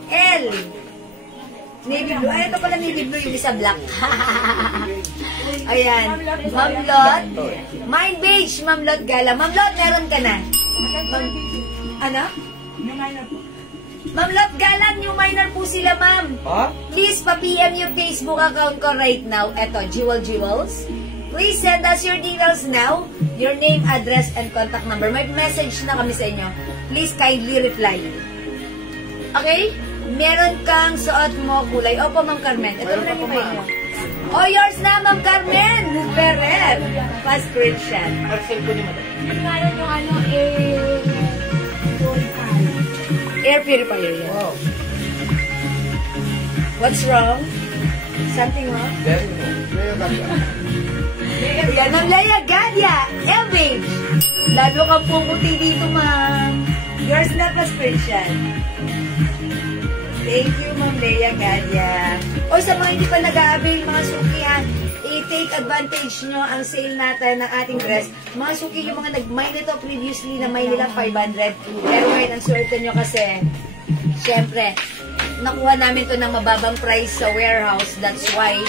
L navy blue. Ay, ito pala navy blue, yung isa black. Ayan. Ma'am Lot. Mine beige, Ma'am Lot Gala. Ma'am Lot, meron ka na. Ano? Ma'am Lot Gala, new minor po sila, ma'am. Please, pa-PM yung Facebook account ko right now. Eto, Jewels. Please send us your details now, your name, address, and contact number. May message na kami sa inyo. Please kindly reply. Okay? Meron kang suot mo kulay. Opo, Ma'am Carmen. Ito na yung inyo. Oh, yours na, Ma'am Carmen. Beret. Fast screenshot. Yung ngayon yung ano, Air purifier yan. Wow. What's wrong? Something wrong? Very good. Yan ang Leia Gadia. LBH. Lalo kang pumuti dito, ma'am. Yours na pa screenshot. Thank you, Ma'am Leia Gadia. O sa mga hindi pa nag-a-avail, mga suki, ha, i-take advantage nyo ang sale natin ng ating dress. Mga suki, yung mga nag-mine nito previously na may nila 500. Pero ngayon, ang swerte nyo kasi, syempre, nakuha namin to ng mababang price sa warehouse. That's why,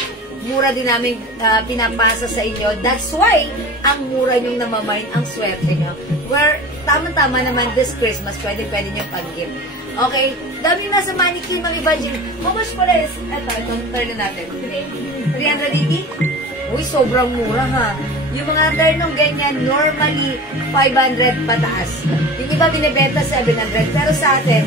mura din namin pinapasa sa inyo. That's why, ang mura nyong namamain, ang swerte nyo. Where, tama-tama naman this Christmas, pwede nyo pag-gift. Okay? Dami na sa mannequin, mga budget. How much pala is, itong turn na natin. 380? Uy, sobrang mura ha. Yung mga turnong ganyan, normally 500 pataas. Yung iba binibenta 700. Pero sa atin,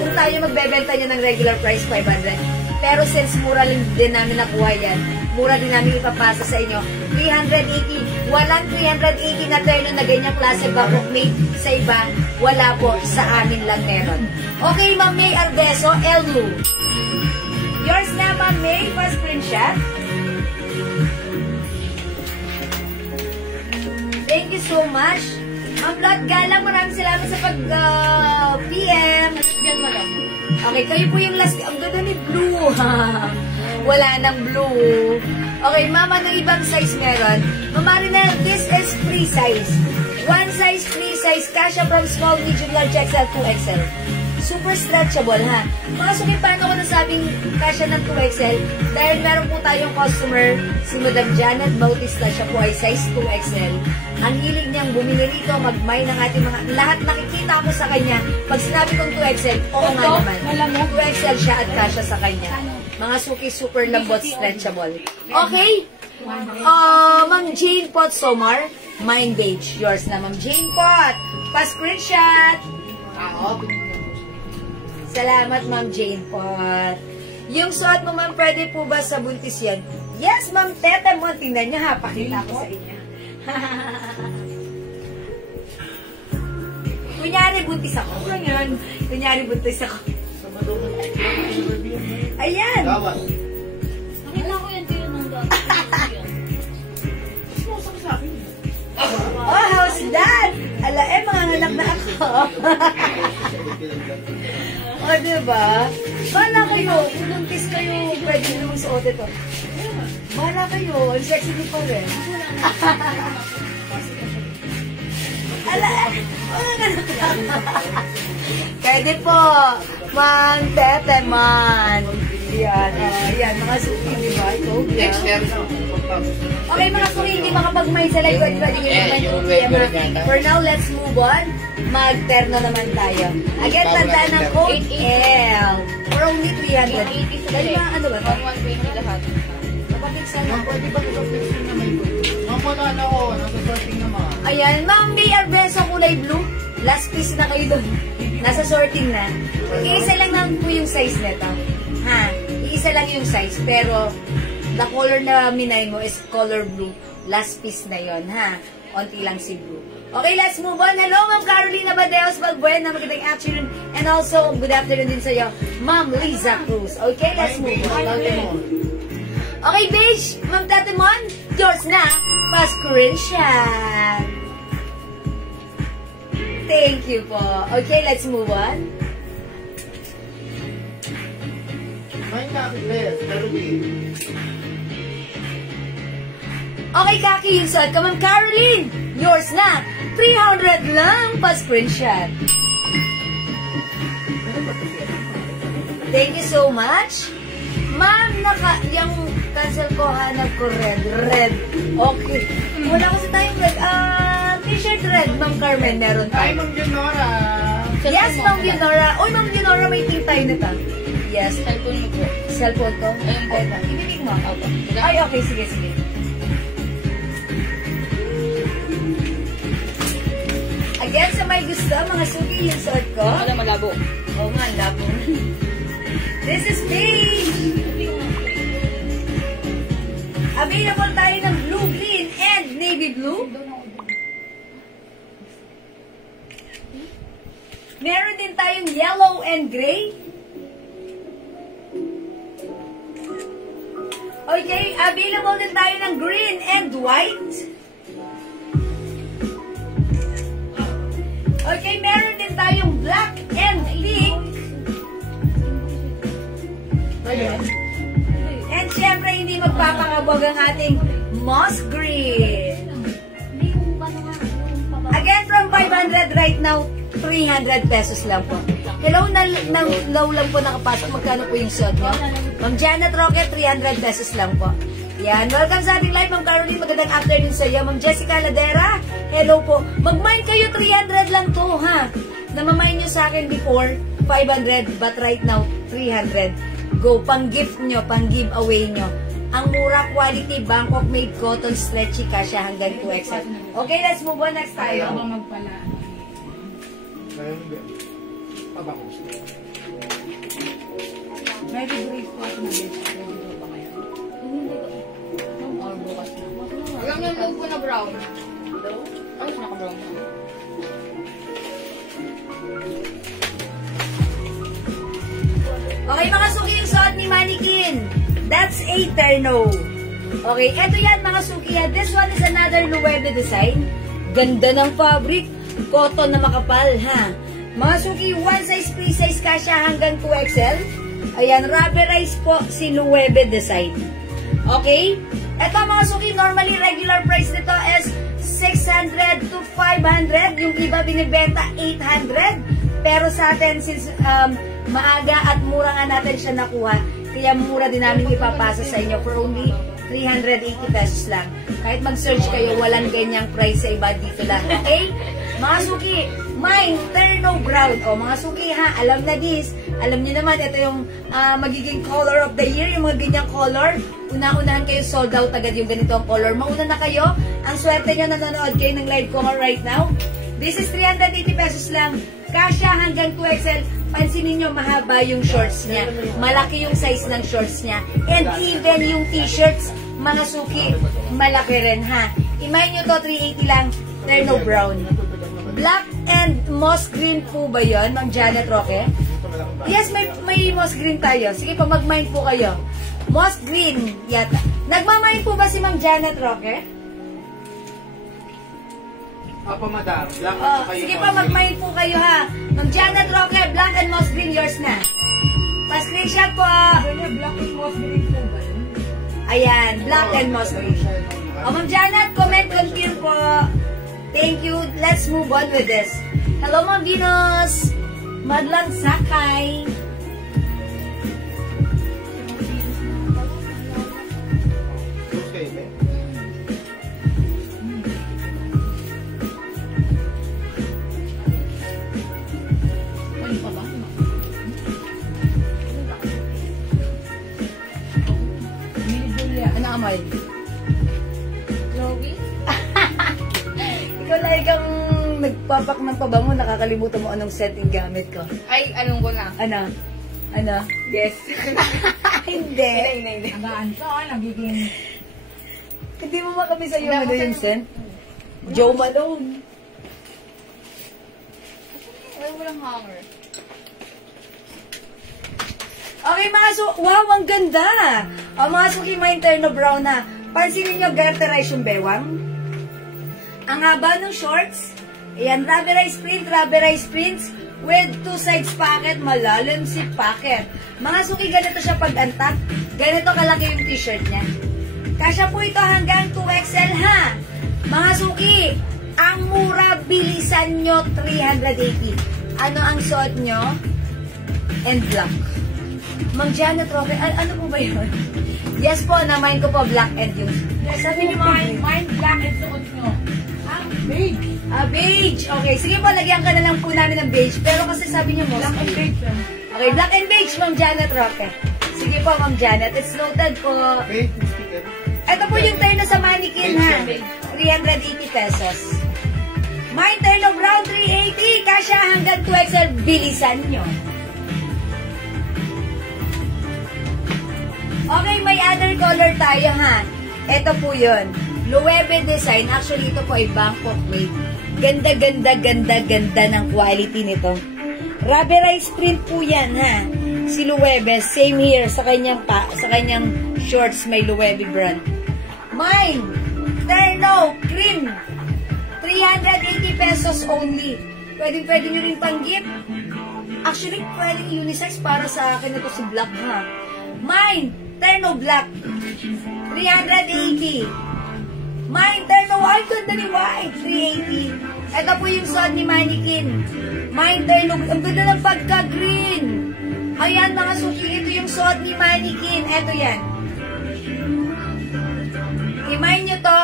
kung tayo magbebenta niya ng regular price, 500. Pero since mura din namin nakuha yan, mura din namin ipapasa sa inyo. 380. Walang 380 na turno na ganyang klase bakok made sa iba. Wala po. Sa amin lang meron. Okay, Ma'am May Arbeso, L blue. Yours na, Ma'am May. First screenshot. Thank you so much. Ma'am Lot Galang, maraming salamat sa pag-PM. Okay, kayo po yung last. Ang ganda ni blue. Wala nang blue. Okay, mama, ng ibang size meron. Mama Rinel, this is free size. One size, free size. Kasha from small, medium, large, XL, 2XL. Super stretchable, ha? Mga suki, paano ko nasabing kasha ng 2XL? Dahil meron po tayong customer, si Madam Janet Bautista, siya po ay size 2XL. Ang hilig niyang bumili rito, mag-buy ng ating mga, lahat nakikita ko sa kanya. Pag sinabi kong 2XL, oo nga naman. 2XL siya at kasha sa kanya. Mga suki, super lambot, stretchable. Okay? Ma'am Jane Pot Somar, mine beige. Yours na, Ma'am Jane Pot. Pa-screenshot. Salamat, Ma'am Jane Pot. Yung suot mo, ma'am, pwede po ba sa buntis yan? Yes, Ma'am Tete mo. Tingnan niya, ha. Pakita ko sa inyo. Kunyari, buntis ako. Kunyari, buntis ako. Ayan. Nakita ko yan din ng Oh, how's that? Ala, mga anak na ako. O, diba? Bala kayo, kung buntis kayo, pwede nyo magsuot ito. Bala kayo, ang sexy di pa rin. Ala, mga anak na. Pwede po, man, tete, man. Yan, yan, mga suki, diba? Ito, yan. Okay, mga suki, hindi makapag-may sa live, pwede nyo naman. For now, let's move on. Mag-terno naman tayo. Again, tandaan ng code L. For only 300. Dali ba, ano ba? 120 lahat. Kapag sana, pwede ba ito-fixing na may good? Mamala na ako, nasa-sorting naman. Ayan, Ma'am May Arbeso, kulay blue. Last piece na kayo doon. Nasa sorting na. Iisa lang naman po yung size nito. Ha? Iisa lang yung size. Pero, the color na minay mo is color blue. Last piece na yon, ha? Onti lang si blue. Okay, let's move on. Hello, Ma'am Carolina Badeos Balbuena. Magandang afternoon. And also, good afternoon din sa'yo, Ma'am Liza Cruz. Okay, let's move on. Okay, Beige, Ma'am Tatimon, yours na. Pascuration. Thank you po. Okay, let's move on. Okay, Kaki, yung suot ka, Ma'am Caroline. Yours na. 300 lang pa-screenshot. Thank you so much. Ma'am, yung cancel ko, hanap ko red. Red. Okay. Wala kasi tayong red. T-shirt red, Ma'am Carmen. Meron tayo. Ay, Ma'am Leonora. Yes, Ma'am Leonora. Uy, Ma'am Leonora, may team tayo nito. Yes. Cellphone mo po. Cellphone to? Ayun po. Ibibig mo? Ay, okay. Sige, sige. Again, sa may gusto, mga suki yung suot ko. Wala malabo. Oo nga, labo. This is Beige. Available tayo ng blue, green, and navy blue. Meron din tayong yellow and gray. Okay, available din tayo ng green and white. Okay, meron din tayong black and pink. And syempre, hindi magpapakabog ang ating moss green. Again, from 500 right now, 300 pesos lang po. Hello, low lang po nakapasok. Magkano po yung suot nyo? Ma'am Janet Roque, 300 pesos lang po. Yan. Welcome sa ating live, Ma'am Caroline. Magandang afternoon sa iyo. Ma'am Jessica Ladera, hello po. Mag-mine kayo, 300 lang to, ha? Namamine nyo sa akin before, 500, but right now, 300. Go, pang-gift nyo, pang-giveaway nyo. Ang mura quality, Bangkok made cotton stretchy kasya hanggang 2XL. Okay, let's move on. Next tayo. Ayaw magpala. May break po ako na best. Pwede ba kayo? Or bukas na. Alam niyo, logo ko na brown. Ay, naka-brown na. Okay, mga suki yung suot ni Mannequin. That's a terno. Okay, eto yan mga suki. This one is another Nueve design. Ganda ng fabric. Cotton na makapal, ha? Mga suki, one size, free size kasya hanggang 2XL. Ayan, rubberized po si Nueve design. Okay? Eto mga suki, normally regular price nito is 600 to 500. Yung iba binibenta 800. Pero sa atin, since maaga at mura nga natin siya nakuha, kaya mura din namin ipapasa sa inyo for only 380 pesos lang. Kahit mag-search kayo, walang ganyang price sa iba dito lang. Okay? Mga suki, mine, terno brown. O mga suki ha, alam na this. Alam niyo naman, ito yung magiging color of the year, yung mga ganyang color. Una-unahan kayo, sold out agad yung ganitong color. Mauna na kayo. Ang swerte nyo nanonood kayo ng live ko right now. This is 380 pesos lang. Kasya hanggang 2XL. Pansinin nyo, mahaba yung shorts niya. Malaki yung size ng shorts niya. And even yung t-shirts, mga suki, malaki rin ha. Imagine nyo to, 380 lang. Terno brown. Black and moss green po ba yun, Ma'am Janet Roque? Yes, may moss green tayo. Sige po, mag-mind po kayo. Moss green yata. Nagmamind po ba si Ma'am Janet Roque? Apa, madam. Sige po, mag-mind po kayo ha. Ma'am Janet Roque, black and moss green, yours na. Pa-screenshot po. Black and moss green po ba yun? Ayan, black and moss green. Ma'am Janet, comment, confirm po. Thank you. Let's move on with this. Hello, Ma'am Venus. Madlang Sakay. Ano amoy? Chloe? Ikaw lang kang nagpapak ng pabango, nakakalimutan mo anong setting gamit ko. Ay, anong ko na? Ano? Ano? Yes. Hindi. Hindi. Agaan ka, nagiging... Hindi mo makabisa yung ano yung scent? Joe Malone. Ay, walang hanger. Okay, mga wow, ang ganda! O, mga suki, mga interno brown na. Pansinin nyo, garterize yung bewang. Ang haba ng shorts. Ayan, rubberized prints with 2 sides pocket, malalim si pocket. Mga suki, ganito siya pag-antak. Ganito kalaki yung t-shirt niya. Kasya po ito hanggang 2XL ha. Mga suki, ang mura, bilisan nyo 380. Ano ang suot nyo? And black. Mang Janet Roque, ano po ba yun? Yes po, na-mind ko po black and yung... Sabi niyo, mine black and suot nyo. Beige. Beige. Okay, sige po, lagyan ka na lang po namin ng beige. Pero kasi sabi niyo mo... Black and beige. Okay, black and beige, Ma'am Janet Roque. Sige po, Ma'am Janet. It's noted po. Okay, sticker. Ito po yung turno sa mannequin ha. 380 pesos. My turno brown 380. Kasya hanggang 2XL. Bilisan nyo. Okay, may other color tayo ha. Ito po yun. Loewe design. Actually, ito po ay Bangkok made. Ganda ng quality nito. Rubberized print po yan ha. Si Loewe, same here sa kanyang shorts may Loewe brand. Mine, Terno, cream, 380 pesos only. Pwede nyo rin pang-gift. Actually, pwedeng unisex para sa akin ito si black ha. Mine, Terno black, 380. Mine, Terno white, ganda ni white, 380. Ito po yung suot ni mannequin. Mine, Terno, ang ganda ng pagka-green. Ayan mga suki, ito yung suot ni mannequin. Ito yan. Remind nyo to,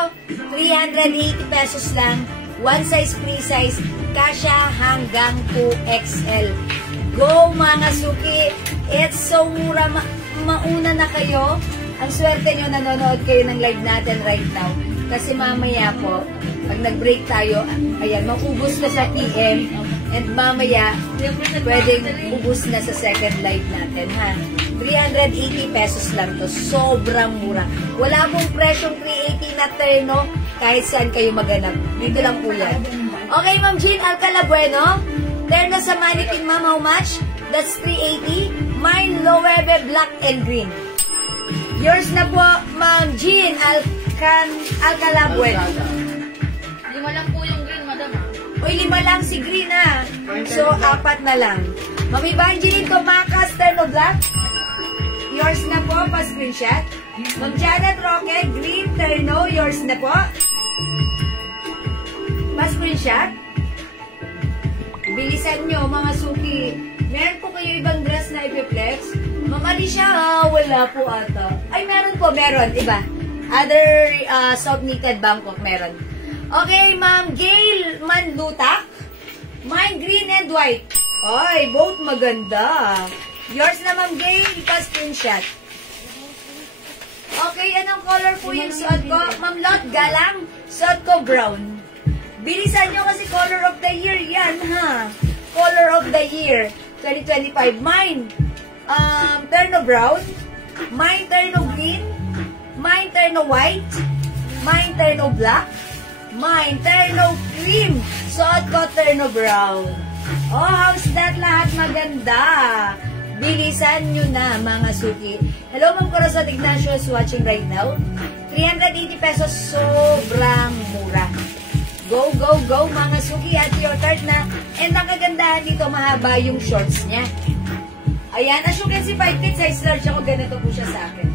380 pesos lang. One size, free size. Kasya hanggang 2XL. Go mga suki. It's so mura. Mauna na kayo. Ang swerte nyo, nanonood kayo ng live natin right now. Kasi mamaya po, pag nag-break tayo, ayan, maubos na sa PM. And mamaya, pwedeng ubos na sa second live natin, ha? 380 pesos lang to. Sobrang mura. Wala pong presyong 380 na terno kahit saan kayo maganap. Dito lang po yan. Okay, Ma'am Jean Alcala Bueno. Terno sa mannequin, ma'am, how much? That's 380. Mine, Loewe, black and green. Yours na po, Ma'am Jean Alcala Bueno. 5 lang po yung green, madam. Uy, 5 lang si green, ha? So, 4 na lang. Ma'am Evangeline Tomacas, terno black. Yours na po, pa-screenshot. Ma'am Janet Roque, green, terno. Yours na po. Pa-screenshot. Bilisan nyo, mga suki. Meron po kayo ibang dress na ipiplex? Ma'am Alicia, wala po ata. Ay, meron po, meron. Iba. Other soft-knitted Bangkok, meron. Okay, Ma'am Gail Manlutak. Mine, green and white. Ay, both maganda. Yours na, Ma'am Gail, pa-screenshot. Okay, anong color po yung suot ko? Ma'am Lot Galang, suot ko brown. Bilisan nyo kasi color of the year yan, ha? Color of the year, 2025. Mine, terno brown. Mine, terno green. Mine, terno white. Mine, terno black. Mine, terno cream. Suot ko, terno brown. Oh, how's that lahat? Maganda. Bilisan nyo na, mga suki. Hello, Ma'am Corazon Ignacio is watching right now. 380 pesos, sobrang mura. Go, go, go, mga suki. At your turn na. And ang kagandahan dito, mahaba yung shorts niya. Ayan, as you can see, 5 feet size large ako. Ganito po siya sa akin.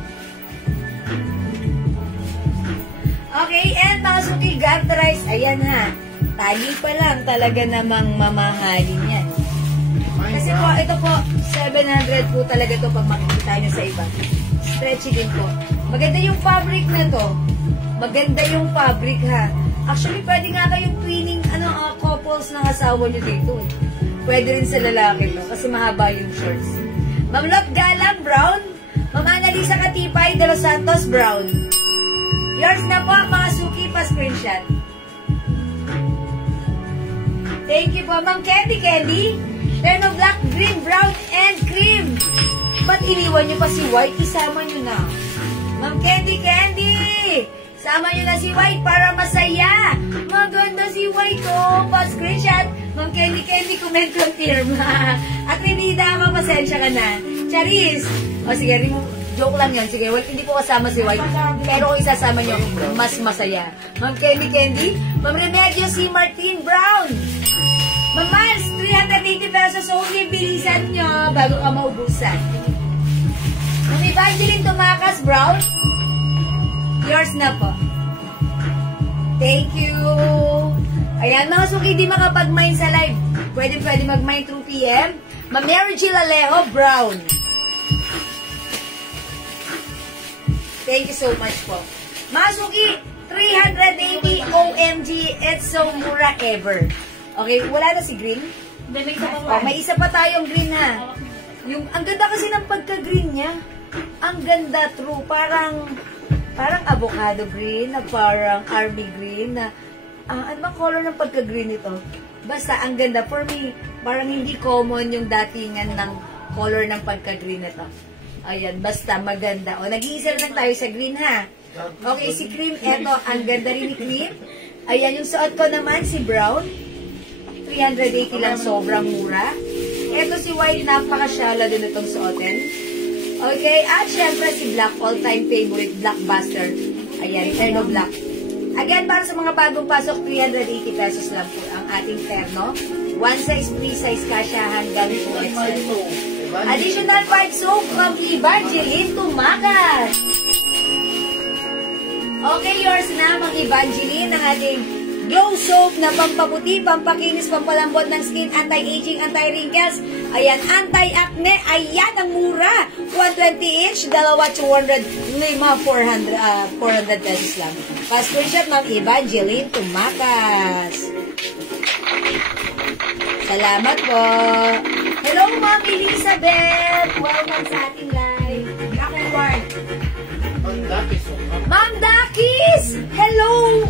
Okay, and mga suki, garterized. Ayan ha. Tali pa lang, talaga namang mamahalin yan. Kasi po, ito po, 700 po talaga ito pag makikita nyo sa iba. Stretchy din po. Maganda yung fabric na to. Maganda yung fabric ha. Actually, pwede nga kayong twinning couples ng asawa nyo dito. Pwede rin sa lalaki to kasi mahaba yung shorts. Ma'am Lot Galang, brown. Ma'am Annalisa Katipay de Los Santos, brown. Yours na po, mga suki, pa screenshot. Thank you po, Ma'am Candy. Terno black, green, brown, and cream. Ba't iniwan nyo pa si White? Isama nyo na. Ma'am Candy. Sama nyo na si White para masaya. Maganda si White, oh. Pa-screenshot. Ma'am Candy, comment confirm. At Renida ako, pasensya ka na. Charis. O sige, joke lang yun. Sige, well, hindi ko kasama si White. Pero kung isasama nyo, mas masaya. Ma'am Candy. Ma'am Remedios, si Martin Brown. Ma'am Mars, 380 pesos only. Bilisan nyo bago ka maubusan. Ma'am Evangeline Tumakas Brown. Yours na po. Thank you. Ayan, mga suki, di makapag-mine sa live. Pwede mag-mine through PM. Ma'am Mary Jill Alejo Brown. Thank you so much po. Mga suki, 380 OMG. It's so mura ever. Okay, wala na si green? May isa pa. May isa pa tayong green ha. Ang ganda kasi ng pagka-green niya. Ang ganda, true. Parang avocado green, na parang army green, na ano bang color ng pagka-green ito? Basta, ang ganda. For me, parang hindi common yung datingan ng color ng pagka-green ito. Ayan, basta maganda. O, nag-iisa lang tayo sa green ha. Okay, si cream, eto, ang ganda rin ni cream. Ayan, yung suot ko naman, si brown. 380 lang, sobrang mura. Ito si white, napaka-shala din itong suotin. Okay, at syempre si black, all-time favorite, blockbuster. Ayan, terno black. Again, para sa mga bagong pasok, 380 pesos lang po ang ating terno. One size, free size, kasya hanggang 2XL. Additional 5 soap from Evangeline Tumakas. Okay, yours na, Mang Evangeline, ang ating Glow Soap na pampaputi, pampakinis, pampalambot ng skin, anti-aging, anti-wrinkles. Ayan, anti-acne. Ayan, ang mura. 120 each, dalawa 200, 400 pesos lang. Pa-screenshot, Ma'am Evangeline Tumakas. Salamat po. Hello, Ma'am Elizabeth. Welcome sa ating live. Black and white. Ma'am Dakis! Hello!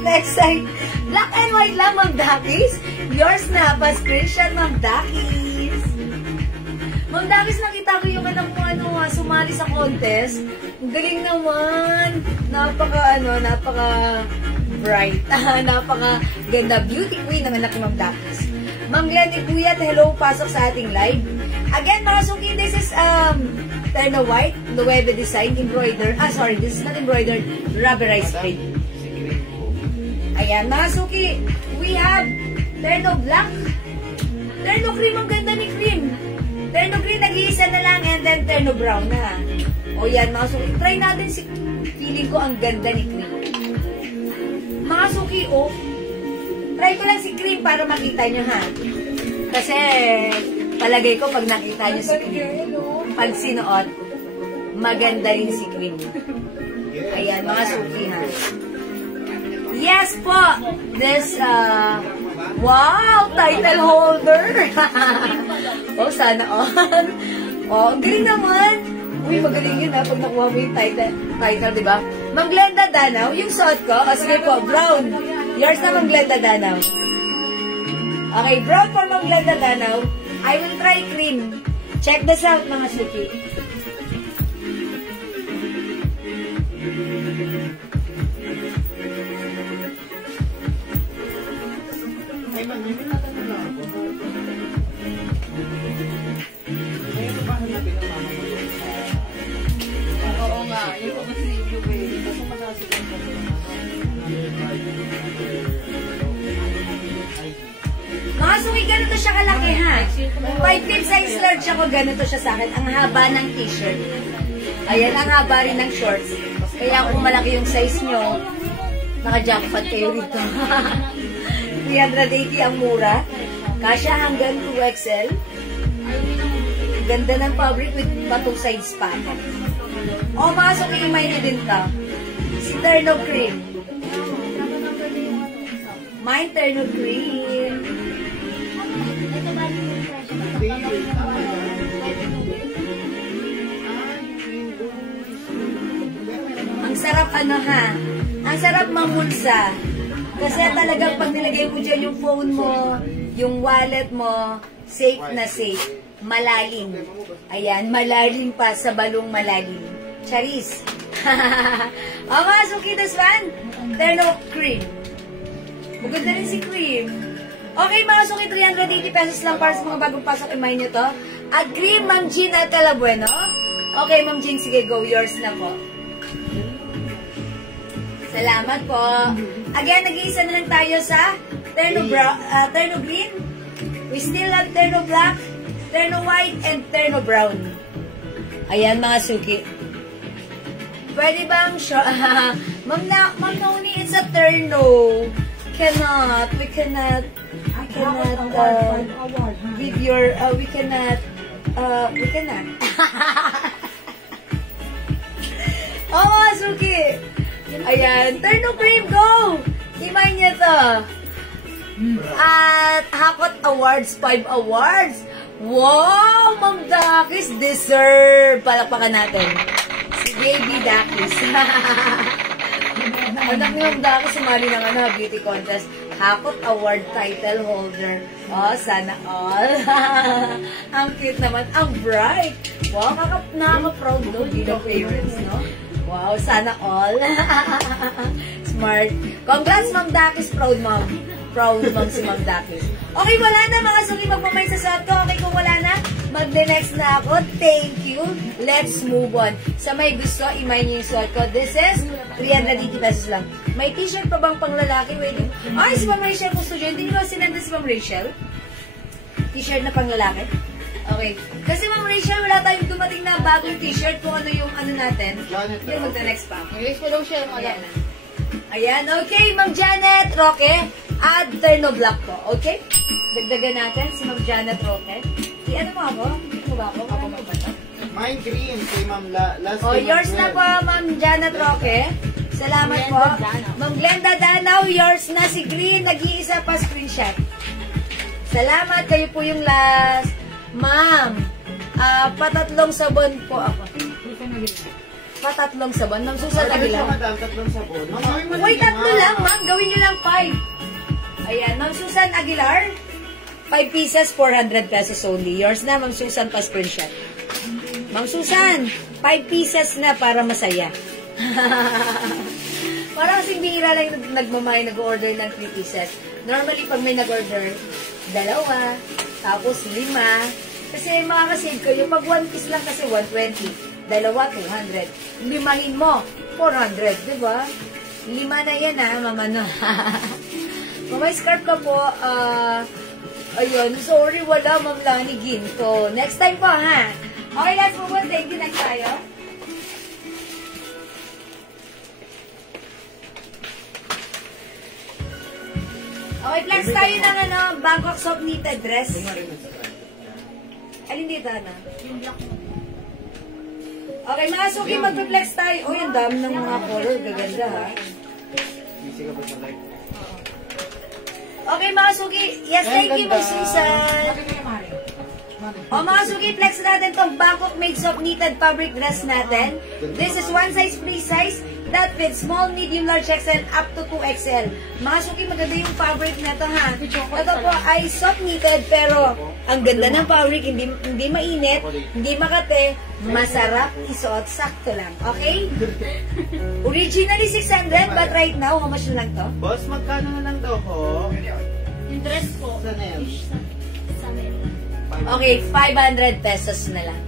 Next time, black and white lang, Ma'am Dakis. Yours na, pa-screenshot, Ma'am Dakis. Ma'am Dakis, nakita ko yung anak mo, sumali sa contest. Ang galing naman. Napaka-bright. Napaka-ganda. Beauty queen ang anak ni Ma'am Dakis. Ma'am Glenny Kuyat, hello, pasok sa ating live. Again, mga suki, this is, terno white, Nueve design, embroidered. Sorry, this is not embroidered, rubberized print. Ayan, mga suki, we have terno black, terno cream, ang ganda ni cream. Terno green, nag-iisa na lang, and then terno brown na. O yan, mga suki, try natin si, feeling ko ang ganda ni cream. Mga suki, try ko lang si cream para makita nyo ha. Kasi, palagay ko pag nakita nyo si cream, pag sinuot, maganda rin si cream. Ayan, mga suki ha. Yes po! This, wow! Title holder! Sana all. Ang galing naman! Uy, magaling yun ha, pag nakuha mo yung title, diba? Ma'am Glenda Danaw, yung suot ko, sige po, brown. Yours na, Ma'am Glenda Danaw. Okay, brown for Ma'am Glenda Danaw. I will try cream. Check this out, mga suki. Oo nga, yung pag-review ko yun. Kasi manasig ang Mga suki, ganito siya kalaki ha. 5 feet size large ako, ganito siya sa akin. Ang haba ng t-shirt. Ayan, ang haba rin ng shorts. Kaya kung malaki yung size nyo, naka-jackpot kayo rito. 380 ang mura. Kasya hanggang 2XL. Ganda ng fabric with batong size pattern. O, mga suki, may na din ka. Si Terno Cream. Mine Terno Cream. Ang sarap ha. Ang sarap mamulsa. Kasi talagang pag nilagay mo dyan yung phone mo, yung wallet mo, safe na safe. Malalim. Ayan, malalim pa sa balong malalim. Charis. O mga suki, this one, Terno Cream. Maganda rin si Cream. Okay mga suki, 380 pesos lang para sa mga bagong pasok. Imahin nyo to. At Cream, Ma'am Jean at Calabueno. Okay, Ma'am Jean, sige, go. Yours na po. Salamat po. Again, nag-iisa na lang tayo sa Terno Green. We still have Terno Black, Terno White, and Terno Brown. Ayan, mga suki. Pwede bang Ma'am Noni, it's a Terno. We cannot give your, we cannot. Oh, mga suki. Ayan, Terno Cream, go! Imahin niya to. At Hakot Awards, 5 awards. Wow, Ma'am Dakis, deserve. Palakpakan natin. Si Baby Dakis. Anak ni Ma'am Dakis, sumali ng beauty contest. Hakot Award title holder. Oh, sana all. Ang cute naman. Ang bright. Wow, nakaka-proud no, bilang parents, no? Wow, sana all. Smart. Congrats, Ma'am Dakis. Proud, Ma'am. Proud, Ma'am, si Ma'am Dakis. Okay, wala na mga suki. Magpamay sa suot ko. Okay, kung wala na, mag-next na ako. Thank you. Let's move on. Sa may gusto, imay niyo yung suot ko. This is 380 pesos lang. May t-shirt pa bang pang lalaki? Waiting. Ay, si Ma'am Rachel gusto dyan. Hindi nyo sinanda si Ma'am Rachel? T-shirt na pang lalaki? Okay. Kasi Ma'am Rachel, wala tayong dumating na bagong t-shirt kung ano yung ano natin. Yung magta-next pa. Release ko daw siya. Ayan. Ayan. Okay, Ma'am Janet Roque. Add Terno Black po. Okay? Dagdagan natin si Ma'am Janet Roque. Ano mo ako? Hindi mo ba ako? Ako magpata. Mine green kay Ma'am Last. Oh, yours na po, Ma'am Janet Roque. Salamat po. Ma'am Glenda Danaw, yours na si Green. Nag-iisa pa screenshot. Salamat. Kayo po yung last. Ma'am, patatlong sabon po ako. Patatlong sabon. Ma'am Susan Aguilar. Tatlong sabon. Uy, tatlo lang, ma'am. Gawin nyo lang 5. Ayan, Ma'am Susan Aguilar. 5 pieces, 400 pesos only. Yours na, Ma'am Susan, pa screenshot. Ma'am Susan, 5 pieces na para masaya. Parang kasing bihira lang yung nag-order ng 3 pieces. Normally, pag may nag-order, 2, tapos 5. Kasi makakasave kayo. Pag 1 piece lang kasi 120. 2, 200. Limahin mo, 400. Diba? 5 na yan mama no. May scarf ka po. Ayun, sorry, wala Ma'am Lani Ginto. Next time po, ha? Okay, let's move on. Thank you. Next tayo. Okay, flex tayo ng Bangkok soft knitted dress. Alin dito, na? Okay, mga suki, mag-flex tayo. Oh, yung dami ng mga color. Gaganda, ha? Busy ka ba sa live? Okay, mga suki. Yes, thank you, Ma'am Susan. O, mga suki, flex natin itong Bangkok made soft knitted fabric dress natin. This is one size, free size. That fits small, medium, large XL, up to 2XL. Mga suki, maganda yung fabric na ito, ha? Ito po ay soft knitted, pero ang ganda ng fabric, hindi mainit, hindi makate, masarap isuot, sakto lang. Okay? Originally 600, but right now, how much na lang to? Boss, magkano na lang daw ho? Yung dress ko. Chanel. Okay, 500 pesos na lang.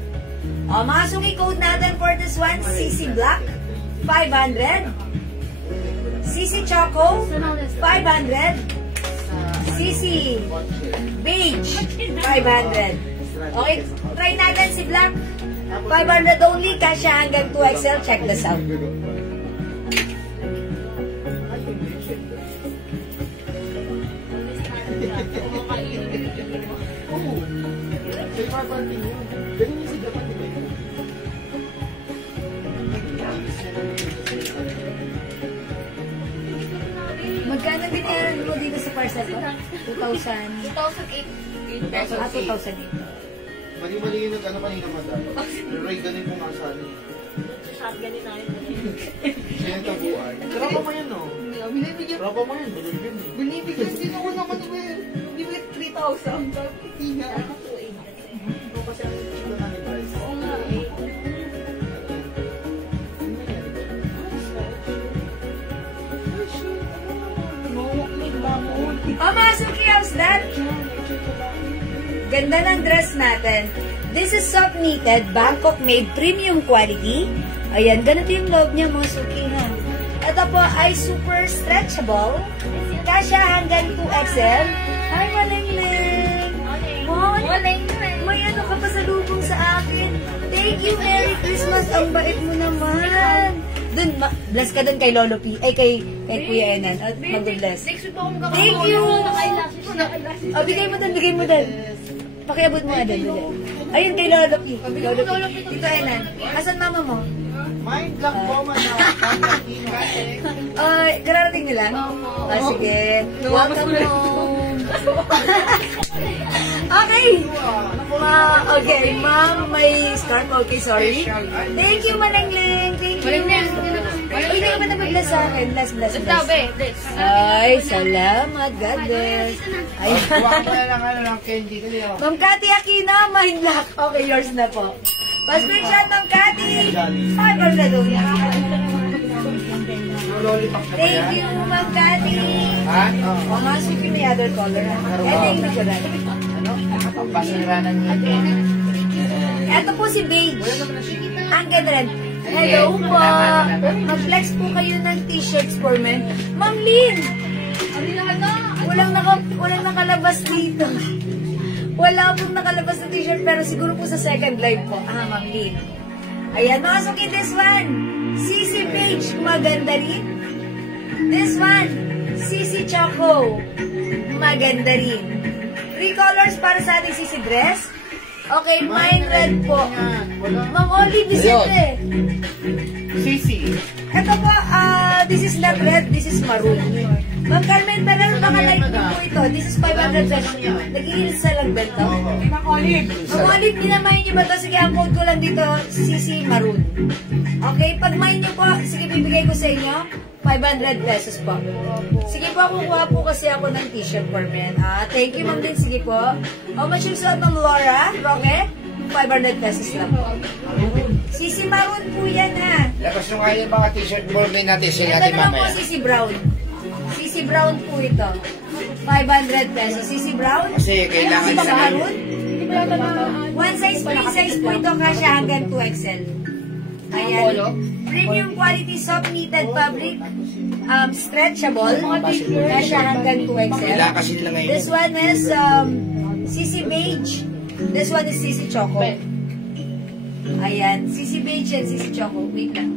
O, mga suki, code natin for this one, CC Black, 500. CC Choco, 500. CC Beige, 500. Okay, try natin si Black. 500 only, kasya hanggang 2XL. Check this out. Magkano binayaran mo dito sa parcel ko? 2,000. 2008 pesos. 2,008. Mali-mali yung ano kanina, madam. Ray, ganin po nga sa akin. Shotgun na yun. Yan tabuan. Pero ako mo yan, no? Binibigyan. Tropa mo yun, bulol yun. Binibigyan din ako naman ito eh. Binibigyan 3,000. Hindi nga. Kasi ang chika namin, guys. Oo nga eh. Oh, mga Suki, how's that? Ganda ng dress natin. This is soft knitted, Bangkok made, premium quality. Ayan, ganito yung loob niya, mga Suki, ha. Ito po ay super stretchable. Kasya hanggang 2XL. Ay, malingling. May ano ka pa sa lubong sa akin. Thank you, Merry Christmas. Ang bait mo naman. Dun, bless ka dun kay Lolo P. Ay, kay Kuya Enan. Mag-bless. Next week ako magkakaroon. Thank you. Naka-eyelashes. Oh, bigay mo dun. Pakiabot mo, Adan. Ayun, kay Lolo P. Lolo P. Tito Enan. Asan mama mo? Mind block po man na. Kararating nila? Sige. Welcome home. Okay. Okay, ma'am, may scarf. Okay, sorry. Thank you, Manangling. Thank you. Uy, hindi ka ba nabaglas sa akin? Bless. Ay, salamat. God bless. Ay, Kuha mo na lang ng candy ko yun. Ma'am Cathy Aquino, mind lock. Okay, yours na po. Pa-screenshot, Ma'am Cathy. 500 daw yan. Thank you, Ma'am Cathy. Ha? O nga, Suki, may other color. Thank you, Dad. Pampasiranan niya. Ito po si Beige. Ang ganda rin. Hello po. Mag-flex po kayo ng t-shirts for men. Ma'am Lynn. Walang nakalabas dito. Wala pong nakalabas na t-shirt pero siguro po sa second live po. Ma'am Lynn. Ayan, mga Suki, this one. CC Beige. Maganda rin. This one. CC Choco. Maganda rin. 3 colors para sa ating CC dress. Okay, mine red po. Ma'am Oli Vicente. Sisi. Ito po, this is not red, this is maroon. Ma'am Carmen, talagang mga light din po ito. This is 500 pesos. Nag-iilsa lang ba ito? Ma'am Olive. Ma'am Olive, dinamayin niyo ba ito? Sige, ang code ko lang dito, CC Maroon. Okay, pag mine niyo po, sige, bibigay ko sa inyo. 500 pesos po. Sige po, kukuha po kasi ako ng t-shirt for men. Thank you, Ma'am Lynn. Sige po. How much yung suot, Ma'am Laura? Okay? 500 pesos lang po. Sisi Maroon po yan, ha? Labas nyo nga yung mga t-shirt for men natin. Sige Ito natin naman po, mamaya. Sisi Brown. Sisi Brown po ito. 500 pesos. Sisi Brown? Kasi kailangan Sisi nila Maroon? One size, free size po ito. Kasya hanggang 2XL. Ayan. Premium quality soft knitted fabric. Stretchable. Kasya hanggang 2XL. Kailangan kasi nila ngayon. This one is CC Beige. This one is CC Choco. Ayan. CC Beige and CC Choco. Wait lang.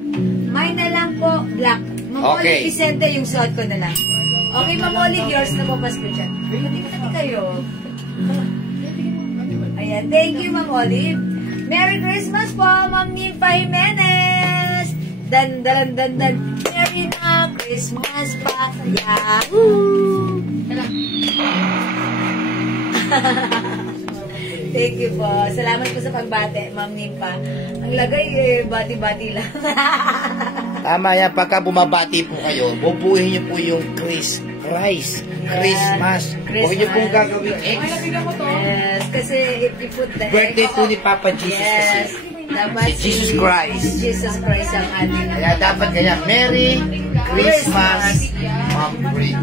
Mine na lang po, black. Ma'am Okay. Olive Vicente, yung suot ko na lang. Okay, Ma'am Olive, yours na po pasko dyan. Hindi kayo. Ayan. Thank you, Ma'am Olive. Merry Christmas po, Ma'am Ninfa Jimenez. Dan. Merry na Christmas pa. Yahoo! Thank you po. Salamat po sa pagbate, Ma'am Nimpa. Ang lagay bati-bati lang. Tama yan, pagka bumabati po kayo, bubuhin niyo po yung Christmas. Huwag niyo pong gagawin X. Yes, kasi if you put the Birthday X, po ni Papa Jesus yes, kasi. dapat Si Jesus Christ. Jesus Christ ang ating. Kaya dapat ganyan, Merry Christmas, Ma'am Pretty.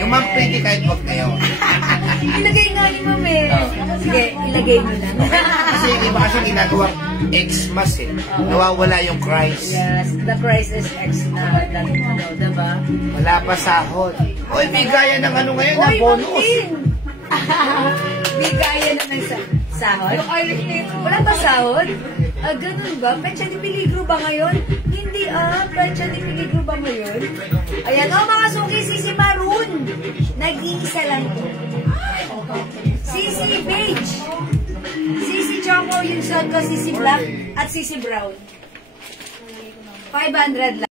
Yung Ma'am Pretty kahit wag kayo. Ilagay nga ni Ma'am eh. Sige, ilagay mo lang. Kasi yung iba kasi ginagawang Xmas eh. Nawawala yung Christ. Yes, the Christ is X na. Diba? Wala pa sahod. Oy, bigaya ng ano ngayon, na Hoy, bonus. Martin! Bigaya na ng sahod? Wala ba sahod? Ganun ba? Pecha de Peligro ba ngayon? Hindi Pecha de Peligro ba ngayon? Ayan, mga suki, Sisi Maroon. Nag-iisa lang to. Sisi Beige. Sisi Choco, yung suot ko, Sisi Black, at Sisi Brown. 500 lang.